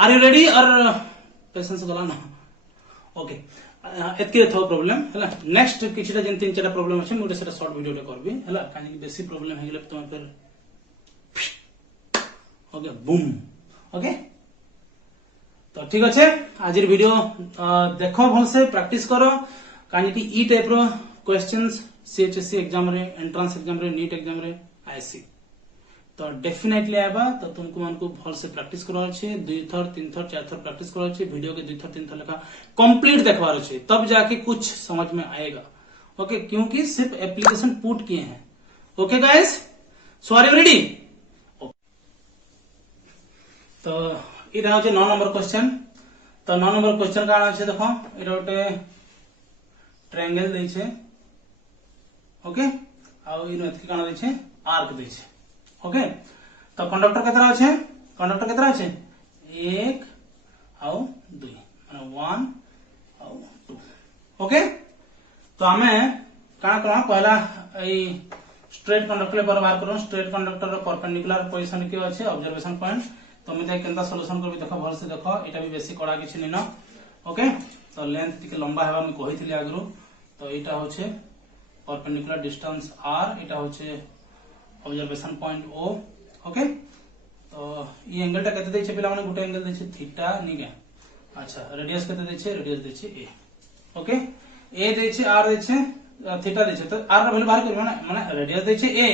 are you ready और पेशेंस गला ना ओके एतके थो प्रॉब्लम हला नेक्स्ट किछटा जन तीन चारटा प्रॉब्लम अछि मोटे सेटा शॉर्ट वीडियो ले करबी हला कानी बेसी प्रॉब्लम हे गेले तो फिर ओके बूम ओके तो ठीक अच्छे आज वीडियो देख भल से प्रैक्टिस करो कहीं ई टाइप रो क्वेश्चंस सीएचएससी एग्जाम रे एंट्रेंस एग्जाम रे नीट एग्जाम रे आईसी तो डेफिनेटली आबा तो तुमको मन को भल से प्रैक्टिस करो अच्छे 2 थर 3 थर 4 थर प्रैक्टिस करो अच्छे वीडियो के 2 थर 3 थर लेखा कंप्लीट देखवार अच्छे तब जाके कुछ समझ में आएगा ओके क्योंकि सिर्फ एप्लीकेशन पुट किए हैं okay guys so are you ready तो इरा होचे 9 नंबर क्वेश्चन तो 9 नंबर क्वेश्चन का আছে देखो इरा गोटे ट्रायंगल दै छै ओके आ इ नथि काना दै छै आर्क दै छै ओके तो कंडक्टर केतरा আছে कंडक्टर केतरा আছে 1 आ 2 माने 1 आ 2 ओके तो हमें काना करा पहला ए स्ट्रेट कंडक्टर पर बात करो स्ट्रेट कंडक्टर रो परपेंडिकुलर पोजीशन के আছে ऑब्जर्वेशन पॉइंट तो मैं केनता सॉल्यूशन करबी देखो भल से देखो एटा भी बेसी कड़ा किछि नै न ओके तो लेंथ टिके लंबा हेबा में कहिथिली आगरो तो एटा होचे परपेंडिकुलर डिस्टेंस r एटा होचे ऑब्जर्वेशन पॉइंट o ओके तो ई एंगल टा कते दै छै पिला माने गुटे एंगल दै छै थीटा नि के अच्छा रेडियस कते दै छै रेडियस दै छै a ओके a दै छै r दै छै थीटा दै छै तो r रा वैल्यू बाहर करबो ना माने रेडियस दै छै a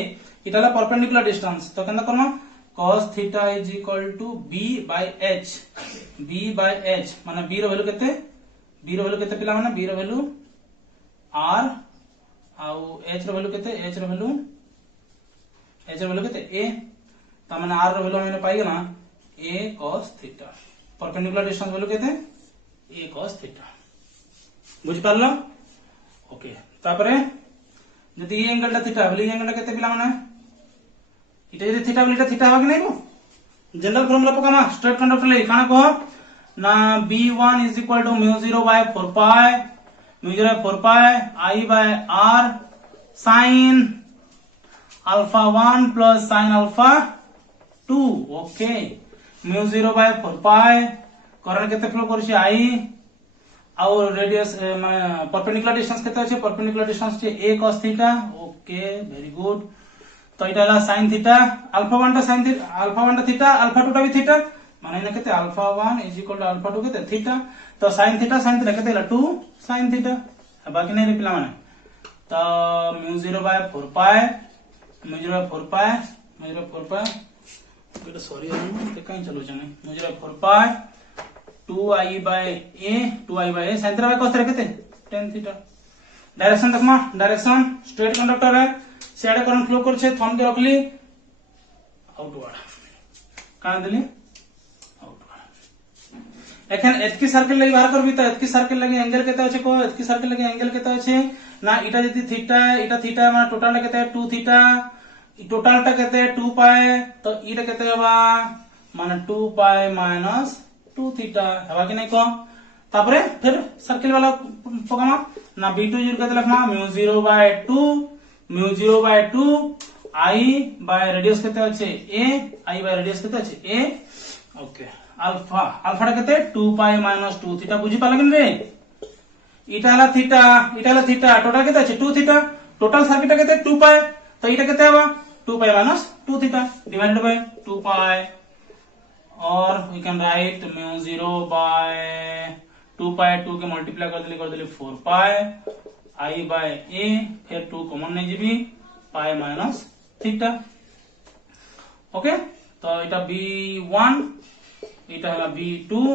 इटाला परपेंडिकुलर डिस्टेंस तो केनता करनो cos theta is equal to b by h माने b रो वैल्यू केते पिला माने b रो वैल्यू r आ h रो वैल्यू केते h रो वैल्यू केते a त माने r रो वैल्यू हमने पाई गेला a cos theta perpendicular distance value केते a cos theta बुझि पारलो ओके तापरे जदि ये एंगल टा थीटा बोली एंगल टा केते पिला माने इटा यदि थीटा बोली थीटा हवा कि नहीं को जनरल फॉर्मूला पकामा स्ट्रेट कंडक्टर ले काना को ना b1 is equal to mu 0 by 4 pi mu 0 4 pi i by r sin alpha 1 plus sin alpha 2 okay mu 0 by 4 pi current केते फ्लो करछि i और रेडियस परपेंडिकुलर डिस्टेंस केते अछि परपेंडिकुलर डिस्टेंस छै a cos theta okay very good तो इटा ला sin theta alpha 1 टा sin theta alpha 1 टा थीटा अल्फा 2 टा भी थीटा माने न केते alpha 1 is equal to alpha 2 केते थीटा तो sin थीटा केते ला 2 sin थीटा बाकी नहीं रे पिला माने तो mu 0 by 4 pi mu 0 by 4 pi mu 0 4 pi बेटा सॉरी ते कहीं चलो जाने mu 0 4 pi 2i by a 2i by a sin theta by cos theta केते tan थीटा डायरेक्शन देखमा डायरेक्शन स्ट्रेट कंडक्टर है सियाडे करंट फ्लो करछे थम के रखली आउटवर्ड कान देली आउटवर्ड एखन एतकी सर्कल लगी बाहर करबी तो एतकी सर्कल लगी एंगल केते अछि को एतकी सर्कल लगी एंगल केते अछि ना इटा जति थीटा इटा थीटा माने टोटल केते 2 थीटा टोटल टा केते 2 पाई तो इटा केते हवा माने 2 पाई माइनस 2 थीटा हवा कि नहीं को तापरे फिर सर्कल वाला पकामा ना b2 जीरो केते लिखमा mu 0 by 2 mu 0 by 2 i by radius केते अछि a i बाय रेडियस केते अछि a ओके अल्फा अल्फा टा केते 2 पाई माइनस 2 थीटा बुझी पाला कि रे इटा हला थीटा टोटल केते अछि 2 थीटा टोटल सर्किट केते 2 पाई तो इटा केते हबा 2 pi minus 2 theta divided by 2 pi और we can write mu 0 by 2 pi 2 के मल्टीप्लाई कर देली 4 पाई आई बाय ए फिर 2 कॉमन नहीं GB pi minus theta okay तो इटा b1 इटा हला b2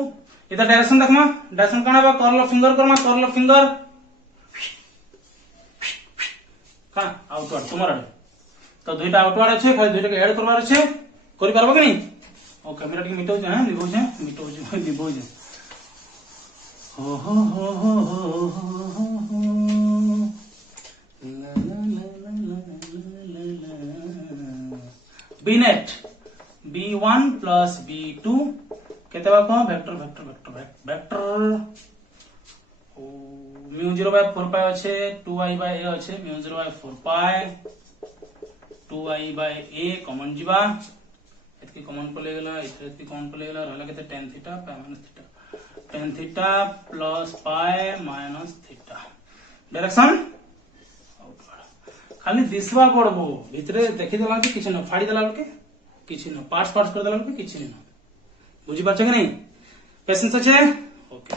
इटा डायरेक्शन देखमा डायरेक्शन काना बा curl of finger Karma curl of finger का आउटवर्ड तुम्हारा तो दुईटा आउटवर्ड अच्छे खाली दुईटा के ऐड करवार अच्छे करि परबो कि नहीं ओके मेरा टिक मिटौ छै लिबौ छै हो b net b1 plus b2 केते बा को वेक्टर म्यू 0 बाय 4 पाई अच्छे 2i बाय a अच्छे mu 0 by 4 pi 2i by a common जीवा एतके कॉमन को ले गेला इतके कॉमन को ले गेला रहला केते tan theta pi minus theta tan theta plus pi minus theta direction खाली दिसवा पड़बो भितरे देखि देला कि किछ न फाड़ी देला के किछ न पार्ट्स कर देला के किछ न बुझी पाछ कि नहीं पेशेंस আছে ओके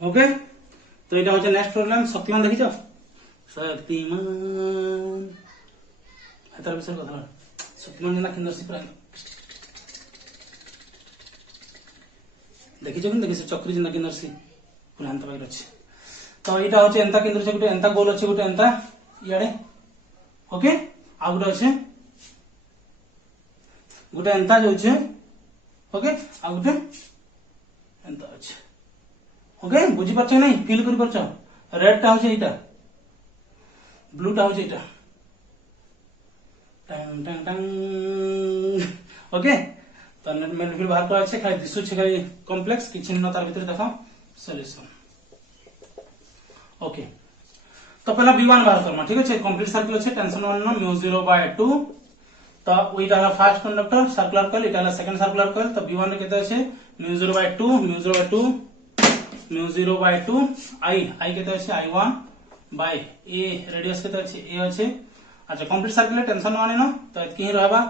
ओके तो এটা হচ্ছে নেক্সট প্রবলেম শক্তিমান দেখিছো শক্তিমান এটার বিষয়ে কথা বল শক্তিমান না কেন্দ্র সি প্রায় দেখিছো কিন্তু দেখিছো চক্রি জিন্দা কেন্দ্র সি পুরা আন্ত বাইরে আছে তো এটা হচ্ছে এন্তা কেন্দ্র আছে গোটে এন্তা গোল আছে গোটে এন্তা ইয়াড়ে ओके आ गोटे अच्छे गोटे एंता जाऊे ओके आ गोटे एंता अच्छे ओके बुझी पारछ नहीं फील कर पारछ रेड टा होचे एटा ब्लू टा होचे एटा टंग टंग टंग ओके तो नेट में फिर बाहर को अच्छे खाली दिसु छे खाली कॉम्प्लेक्स किछ न तार भीतर देखो सॉल्यूशन ओके तो पहला b1 बाहर करना ठीक है कंप्लीट सर्किल अच्छे टेंशन 1 नो म्यू 0 बाय 2 तो ओइटा हला फर्स्ट कंडक्टर सर्कुलर कॉइल इटा हला सेकंड सर्कुलर कॉइल तो b1 केते আছে म्यू 0 बाय 2 म्यू 0 बाय 2 आई केते আছে i1 बाय a रेडियस केते আছে a আছে अच्छा कंप्लीट सर्किल टेंशन 1 नो तो एतकी ही रहबा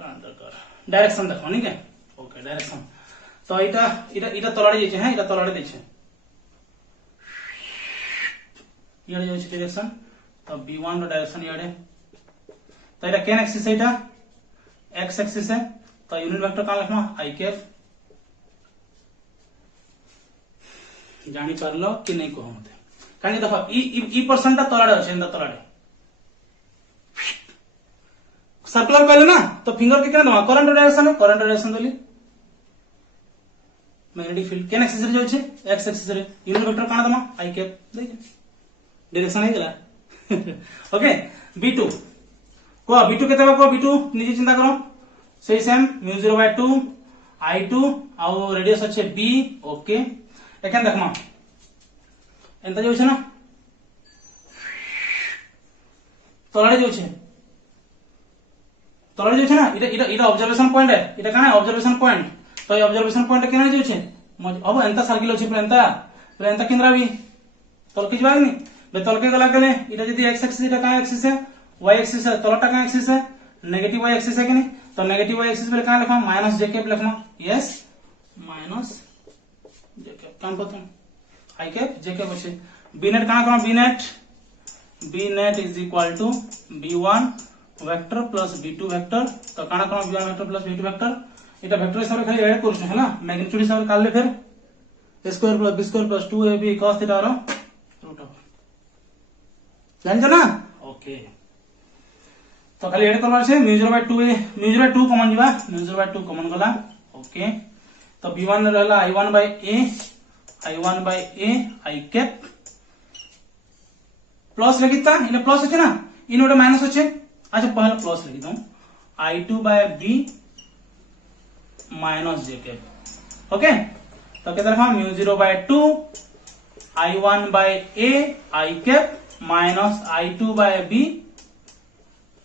कंडक्टर डायरेक्शन देखो नहीं के ओके डायरेक्शन तो इटा तलाडे जेछे है इटा तलाडे देछे याडे जाउछ डायरेक्शन तो b1 रो डायरेक्शन याडे तो एटा केन एक्सिस है एटा x एक्सिस है तो यूनिट वेक्टर का लिखना i कैप जानि पारलो कि नहीं को मते कानी देखो ई परसेंट ता तलाडे अछि एंदा तलाडे सर्कुलर कहले ना तो फिंगर के केना दमा करंट डायरेक्शन देली मैग्नेटिक फील्ड केन एक्सिस रे जाउछ x एक्सिस रे यूनिट वेक्टर काना दमा i कैप देखे डायरेक्शन है गला ओके b2 को b2 केते बा को b2 निजे चिंता करो सेही same mu 0 by 2 i2 uh radius अच्छे b ओके एखन देखमा एंता जो छै ना तलाडे जो छै ना इटा ऑब्जर्वेशन पॉइंट है इटा काना ऑब्जर्वेशन पॉइंट तो ये ऑब्जर्वेशन पॉइंट केना जो छै अब एंता सर्किल अछि एंता केंद्रा भी तल के जबाग नहीं बे तल के गला केले इटा यदि x एक्सिस इटा का एक्सिस है y एक्सिस है तलटा का एक्सिस है नेगेटिव y एक्सिस है कि नहीं तो नेगेटिव y एक्सिस पे का लिखमा माइनस j कैप लिखमा यस माइनस j कैप काम पता i कैप j कैप अछि b नेट का b net is equal to b1 vector plus b2 vector तो काना b1 vector plus b2 vector इटा वेक्टर हिसाब खाली ऐड करछु है ना मैग्नीट्यूड हिसाब काल ले फिर a square plus b square plus 2ab cos theta रो रूट ओवर जान ना ओके तो खाली ऐड करवार छे म्यू 0 बाय 2 म्यू 0 बाय 2 कॉमन जीवा म्यू 0 बाय 2 कॉमन गला ओके तो b1 रहला i1 by a i cap plus लिखिता इने प्लस अछि ना इन ओटा माइनस अछि अच्छा पहले प्लस लिखि दम i2 by b minus j cap okay तो केतना हम mu 0 by 2 i1 by a i cap minus i2 by b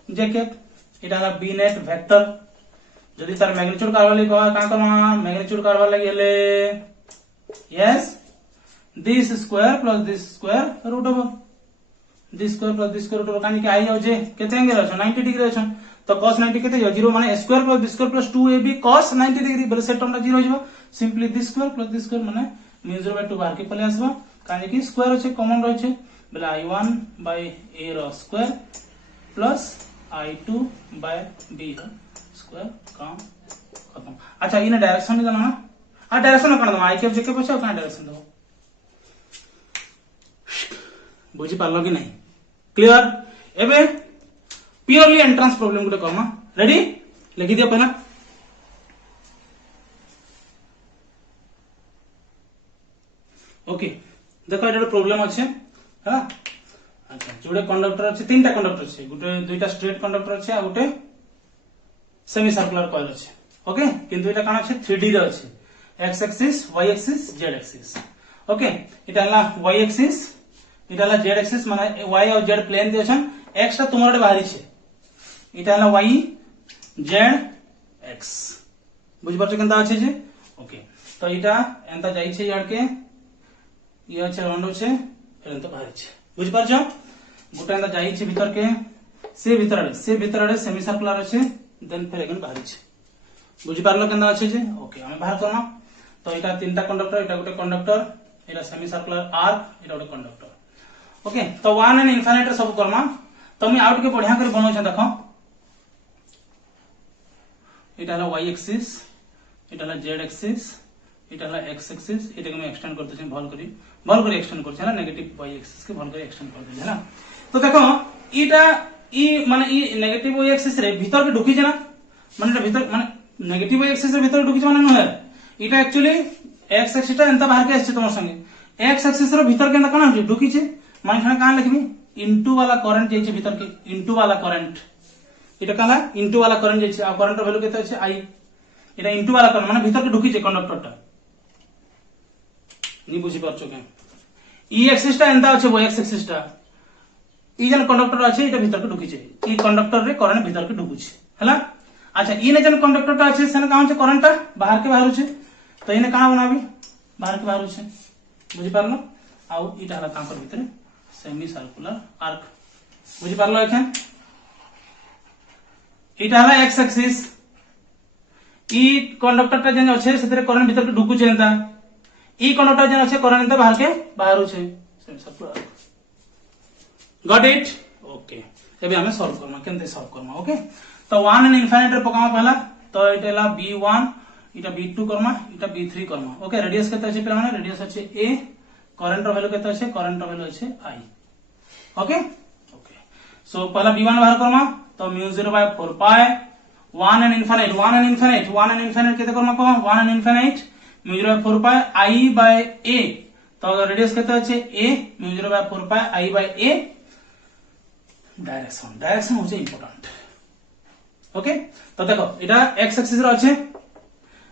j cap इटा बी नेट वेक्टर जदि तार मैग्नीट्यूड काढवा लागि कहा का करमा मैग्नीट्यूड काढवा लागि हेले yes this square plus this square root over this square plus this square root over कानी के आई जाउछे केते एंगल अछि 90 डिग्री अछि तो cos 90 केते हो 0 माने square plus B square plus 2ab cos 90 degree बेले से टर्म 0 हो जिवो simply this square plus this square माने म्यू 0/2 बाहर के पले आसबो कानी की स्क्वायर अछि कॉमन रहै छै बेले i1 बाय a रो square plus i2 by b रो स्क्वायर काम खत्म। अच्छा इने डायरेक्शन जाना ना आ डायरेक्शन कोन दमा i के जे के पछे का डायरेक्शन दो बुझी पारलो कि नहीं क्लियर एबे प्योरली एंट्रांस प्रॉब्लम गुटे करमा रेडी लिखि दियो पहला ओके देखो एटा प्रॉब्लम अछि हां अच्छा जोडे कंडक्टर अछि तीनटा कंडक्टर अछि गुटे दुईटा स्ट्रेट कंडक्टर अछि आ गुटे सेमी सर्कुलर कॉइल अछि ओके किंतु एटा काना अछि 3D रे अछि x axis y axis z axis okay एटा हला y एक्सिस एटा हला z एक्सिस माने y और z प्लेन दे छन x ता तुमरे बाहरी छे इटा हला y z x बुझ परछ केनता अछि जे ओके तो इटा एंता जाई छे यार के ये अछि राउंड छे एंता बाहर छे बुझ परछ गोटा एंता जाई छे भीतर के से भीतर आड़े सेमी सर्कुलर अछि देन फिर अगेन बाहर छे बुझ पारलो केनता अछि जे ओके हम बाहर करना तो इटा तीनटा कंडक्टर इटा गोटे कंडक्टर इटा सेमी सर्कुलर आर्क इटा गोटे कंडक्टर ओके तो 1 एंड इनफिनिट सब करना तो मैं आउट के बढ़िया कर बनौ छ देखो इटा हला y एक्सिस इटा हला z एक्सिस इटा हला x एक्सिस इटा के मैं एक्सटेंड करते छी भल करी एक्सटेंड कर छै ना नेगेटिव y एक्सिस के भल करी एक्सटेंड कर दे है ना तो देखो इटा ई माने ई नेगेटिव y एक्सिस रे भीतर के ढुकी छै ना माने भीतर माने नेगेटिव y एक्सिस रे भीतर ढुकी छै माने न है इटा एक्चुअली x एक्सिस ता एंता बाहर के आछे तमर संगे x एक्सिस रे भीतर के कोन ढुकी छै माने खना का लिखबी इनटू वाला करंट जे छै भीतर के इनटू वाला करंट इटा काला इनटू वाला करंट जे छै आ करंट वैल्यू केते छै i इटा इनटू वाला करंट माने भीतर के ढुकी छै कंडक्टर ता नी बुझी परछो के ई एक्सिस ता एंता छै वो x एक्सिस ता ई जन कंडक्टर अछि इटा भीतर के ढुकी छै ई कंडक्टर रे करंट भीतर के ढुकु छै हला अच्छा ई ने जन कंडक्टर ता अछि सेन काउन छै करंट ता बाहर के बाहर छै तो इने काना बनाबी बाहर के बाहर छै बुझी पारलो आउ इटा हला तांकर भीतर सेमी सर्कुलर आर्क बुझी पारलो एखन इटा हला x एक्सिस ई कंडक्टर ता जन अछि सेतरे करंट भीतर के ढुकु छै एंता ई कंडक्टर जन अछि करंट एंता बाहर के बाहर छै semi circular arc got it okay एबे हमें सॉल्व करना केनते सॉल्व करना ओके तो 1 एंड इनफिनिट रे पकावा पहला तो इटा हला b1 इटा b2 करमा इटा b3 करमा ओके रेडियस केते अछि पे माने रेडियस अछि a करंट रो वैल्यू केते अछि करंट रो वैल्यू अछि i ओके ओके सो पहला b1 बाहर करमा तो म्यू 0/4 पाई 1 एंड इनफिनिट केते करमा को 1 and infinite mu 0/4 pi i by a तो रेडियस केते अछि a mu 0/4 pi i by a direction होचे इंपोर्टेंट ओके तो देखो इटा x एक्सिस रो अछि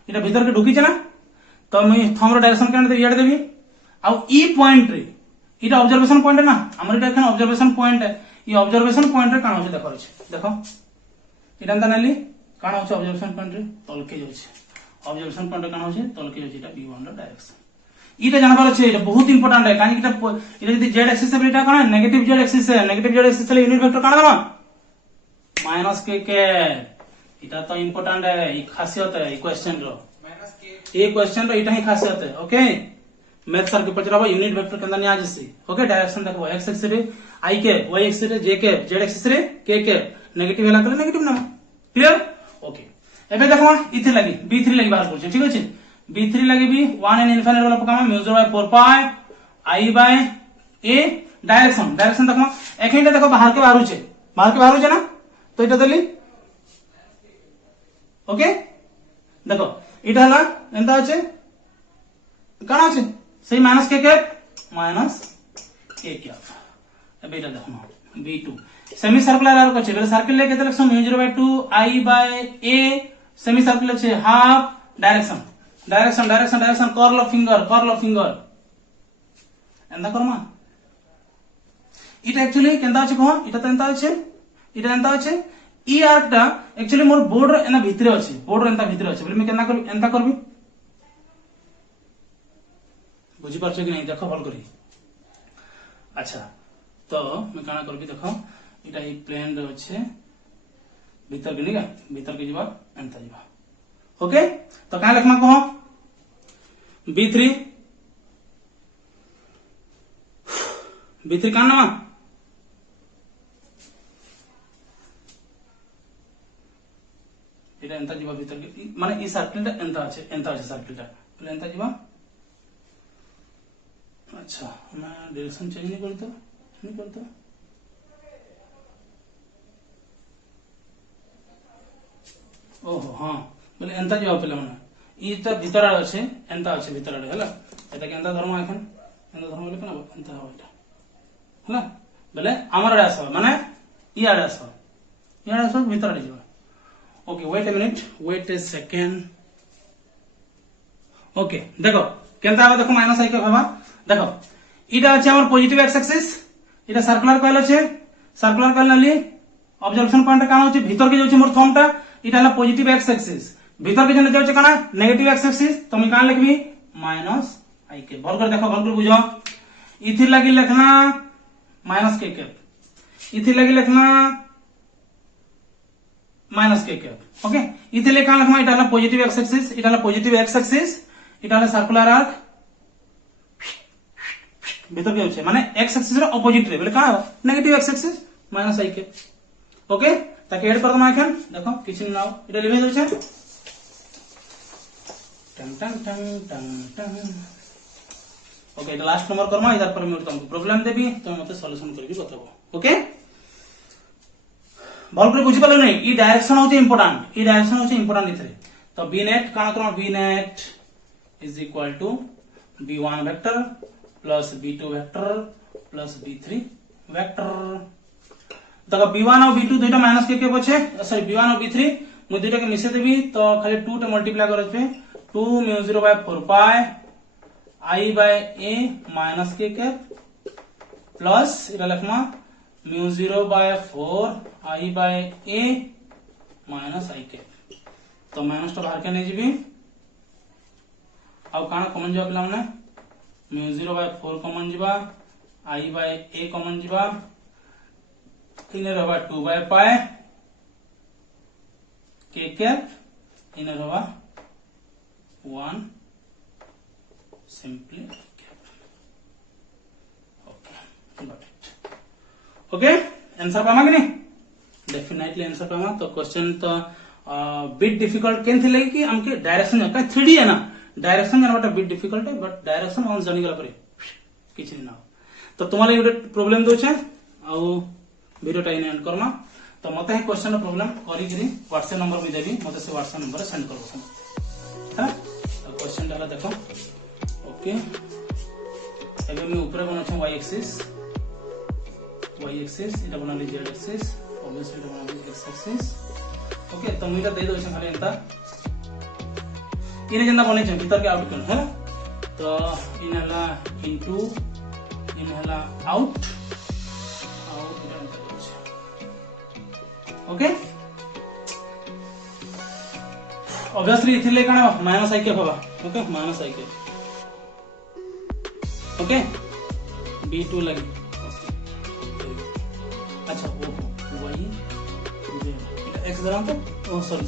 इटा भीतर के ढुकी छै ना तो मैं थंब रो डायरेक्शन केन दे याड देबी आ ई पॉइंट रे इटा ऑब्जर्वेशन पॉइंट है ना हमर इटा एखन ऑब्जर्वेशन पॉइंट है ये ऑब्जर्वेशन पॉइंट रे काना होचे देखो देखो इटा त नली काना होचे ऑब्जर्वेशन पॉइंट रे तलके होचे ऑब्जर्वेशन पॉइंट काना होचे तलके होचे इटा b1 रो डायरेक्शन इटा जानबार अछि इटा बहुत इंपोर्टेंट है कानी इटा यदि z एक्सिस से इटा काना नेगेटिव z एक्सिस से यूनिट वेक्टर काना दमा माइनस के इटा तो इंपोर्टेंट है ई खासियत है ई क्वेश्चन रो माइनस के ये क्वेश्चन रो इटा ही खासियत है ओके मैथ सर के पचराबो यूनिट वेक्टर केंदा नि आजसी ओके डायरेक्शन देखबो x एक्सिस रे i के y एक्सिस रे j के z एक्सिस रे k के नेगेटिव हला कले नेगेटिव नाम क्लियर ओके एबे देखो इथे लगी b3 लगी बाहर करछ ठीक अछि b3 लगी भी 1 एंड इनफिनिट वाला पकामा mu 0/4 pi i by a direction देखो एखैटा देखो बाहर के बाहर छै ना तो इटा देली ओके देखो इटा हला एंता अछि काना अछि सही माइनस के माइनस a कैप एबे इटा देखो b2 सेमी सर्कुलर आर्क अछि बेले सर्कल ले केते लक्षण mu 0/2 i by a semi circular छै half direction curl of finger एंदा करमा इटा एक्चुअली केंदा अछि को इटा त एंता अछि ई आर्क टा एक्चुअली मोर बोर्ड रे एना भितरे अछि, बोर्ड रे एंता भितरे अछि बोले मैं केना करबी, एंता करबी, बुझी पारछ कि नहीं देखो भल करी। अच्छा तो मैं काना करबी देखो इटा ई प्लेन रे अछि भीतर के निका भीतर के जीवा एंता जीवा। ओके तो का लिखमा कहो B3 B3 का नाम इटा एंता जीवा भीतर के माने ई सर्कल टा एंता আছে सर्कल टा बोले एंता जीवा। अच्छा मैं डायरेक्शन चेंज नहीं करता ओहो हाँ बोले एंता जीवा पहले माने इटा भीतर आड़े अच्छे एंता अच्छे भीतर आड़े है एटा के एंता धर्म एखन एंता धर्म बोले कना एंता हो एटा है बोले आमर आड़े आस माने ई आड़े आस भीतर आड़े जीवा। Okay wait a minute wait a second. Okay देखो केनता देखो माइनस आई के भाबा देखो इटा अछि हमर पॉजिटिव एक्स एक्सिस इटा सर्कुलर कॉइल अछि सर्कुलर कॉइल नली ऑब्जर्वेशन पॉइंट काना होछि भीतर के जाउछि मोर थंब टा इटा हला पॉजिटिव एक्स एक्सिस भीतर के जने जाउछि काना नेगेटिव एक्स एक्सिस तो मैं काना लिखबी माइनस आई के भल कर देखो भल कर बुझो इथि लागि लिखना माइनस के इथि लागि लिखना माइनस के ओके इथि ले काना लिखमा इटा हला पॉजिटिव एक्स एक्सिस इटा हला पॉजिटिव एक्स एक्सिस इटा हला सर्कुलर आर्क भीतर के माने एक्स एक्सिस रो ऑपोजिट रे बोले का नेगेटिव एक्स एक्सिस माइनस आई के। ओके ताके ऐड कर दमा एखन देखो किछि नाउ इटा लिखै दउ छै टन टन टन टन टन। ओके इटा लास्ट नंबर करमा इधर पर मैं तुमको प्रॉब्लम देबी तो मते सॉल्यूशन करबी बताबो। ओके भल कर बुझि पालो नै ई डायरेक्शन होचे इंपोर्टेंट इथरे तो बी नेट का करमा B net is equal to b1 vector plus b2 vector plus b3 vector. देखो b1 और b2 दुइटा माइनस के बचे सॉरी b1 और b3 मु दुइटा के मिसे देबी तो खाली 2 टे मल्टीप्लाई करत पे 2 mu 0 by 4 pi i by a minus के प्लस इटा लिखमा mu 0 by 4 i by a minus i के तो माइनस तो बाहर के नहीं जीबी आउ काना कॉमन जवा पिला माने म्यू 0 बाय 4 कॉमन जीवा i बाय a कॉमन जीवा इने रहबा 2 बाय पाई के इने रहबा 1 simply okay got it. Okay answer पामा कि नहीं डेफिनेटली आंसर पामा। तो क्वेश्चन तो बिट डिफिकल्ट केन थिले कि हमके डायरेक्शन का 3D है ना डायरेक्शन जानवाटा बिट डिफिकल्ट है बट डायरेक्शन ऑन जानी गला परे किछि ना तो तुम्हारे ଗୋଟେ प्रॉब्लम दो छे आ वीडियो टा एंड करमा तो मते हे क्वेश्चन प्रॉब्लम करी करी व्हाट्सएप नंबर भी देबी मते से व्हाट्सएप नंबर सेंड करबो है तो क्वेश्चन टा देखो। ओके एबे मैं ऊपर बना छ y एक्सिस इटा बना ली z एक्सिस ऑब्वियसली इटा बना ली x एक्सिस। ओके तो मुइटा दे दो छ खाली एंता इने जंदा बने छ भीतर के आउट है तो इन हला इनटू इन हला आउट ओके ऑब्वियसली इथिले काना माइनस आई के होबा ओके माइनस आई के ओके b2 लगी अच्छा ओ वही इटा x धरा तो ओ सॉरी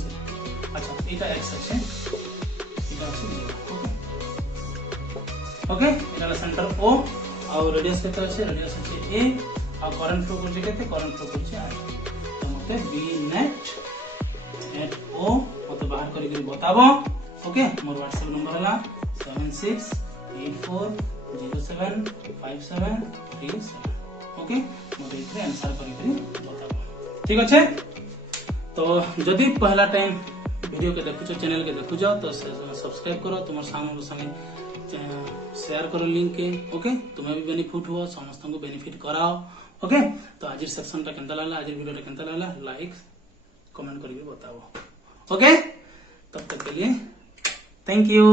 अच्छा इटा x আছে इटा আছে ओके इटा सेंटर o और रेडियस केते আছে रेडियस আছে a और करंट फ्लो करजे केते करंट फ्लो करजे i बी नेट एट ओ मते बाहर करी करी बताबो। ओके मोर व्हाट्सएप नंबर हला 7684075737 ओके मते इथरे आंसर करी करी बताबो ठीक अच्छे। तो जदी पहला टाइम वीडियो के देखुछो चैनल के देखुछो तो सब्सक्राइब करो तुम सामने संगे शेयर करो लिंक के ओके तुम्हें भी बेनिफिट हुआ समस्त को बेनिफिट कराओ। ओके तो आज सेक्शन टा केनता लागला आज वीडियो टा केनता लागला लाइक कमेंट करके बताओ। ओके तब तक के लिए थैंक यू।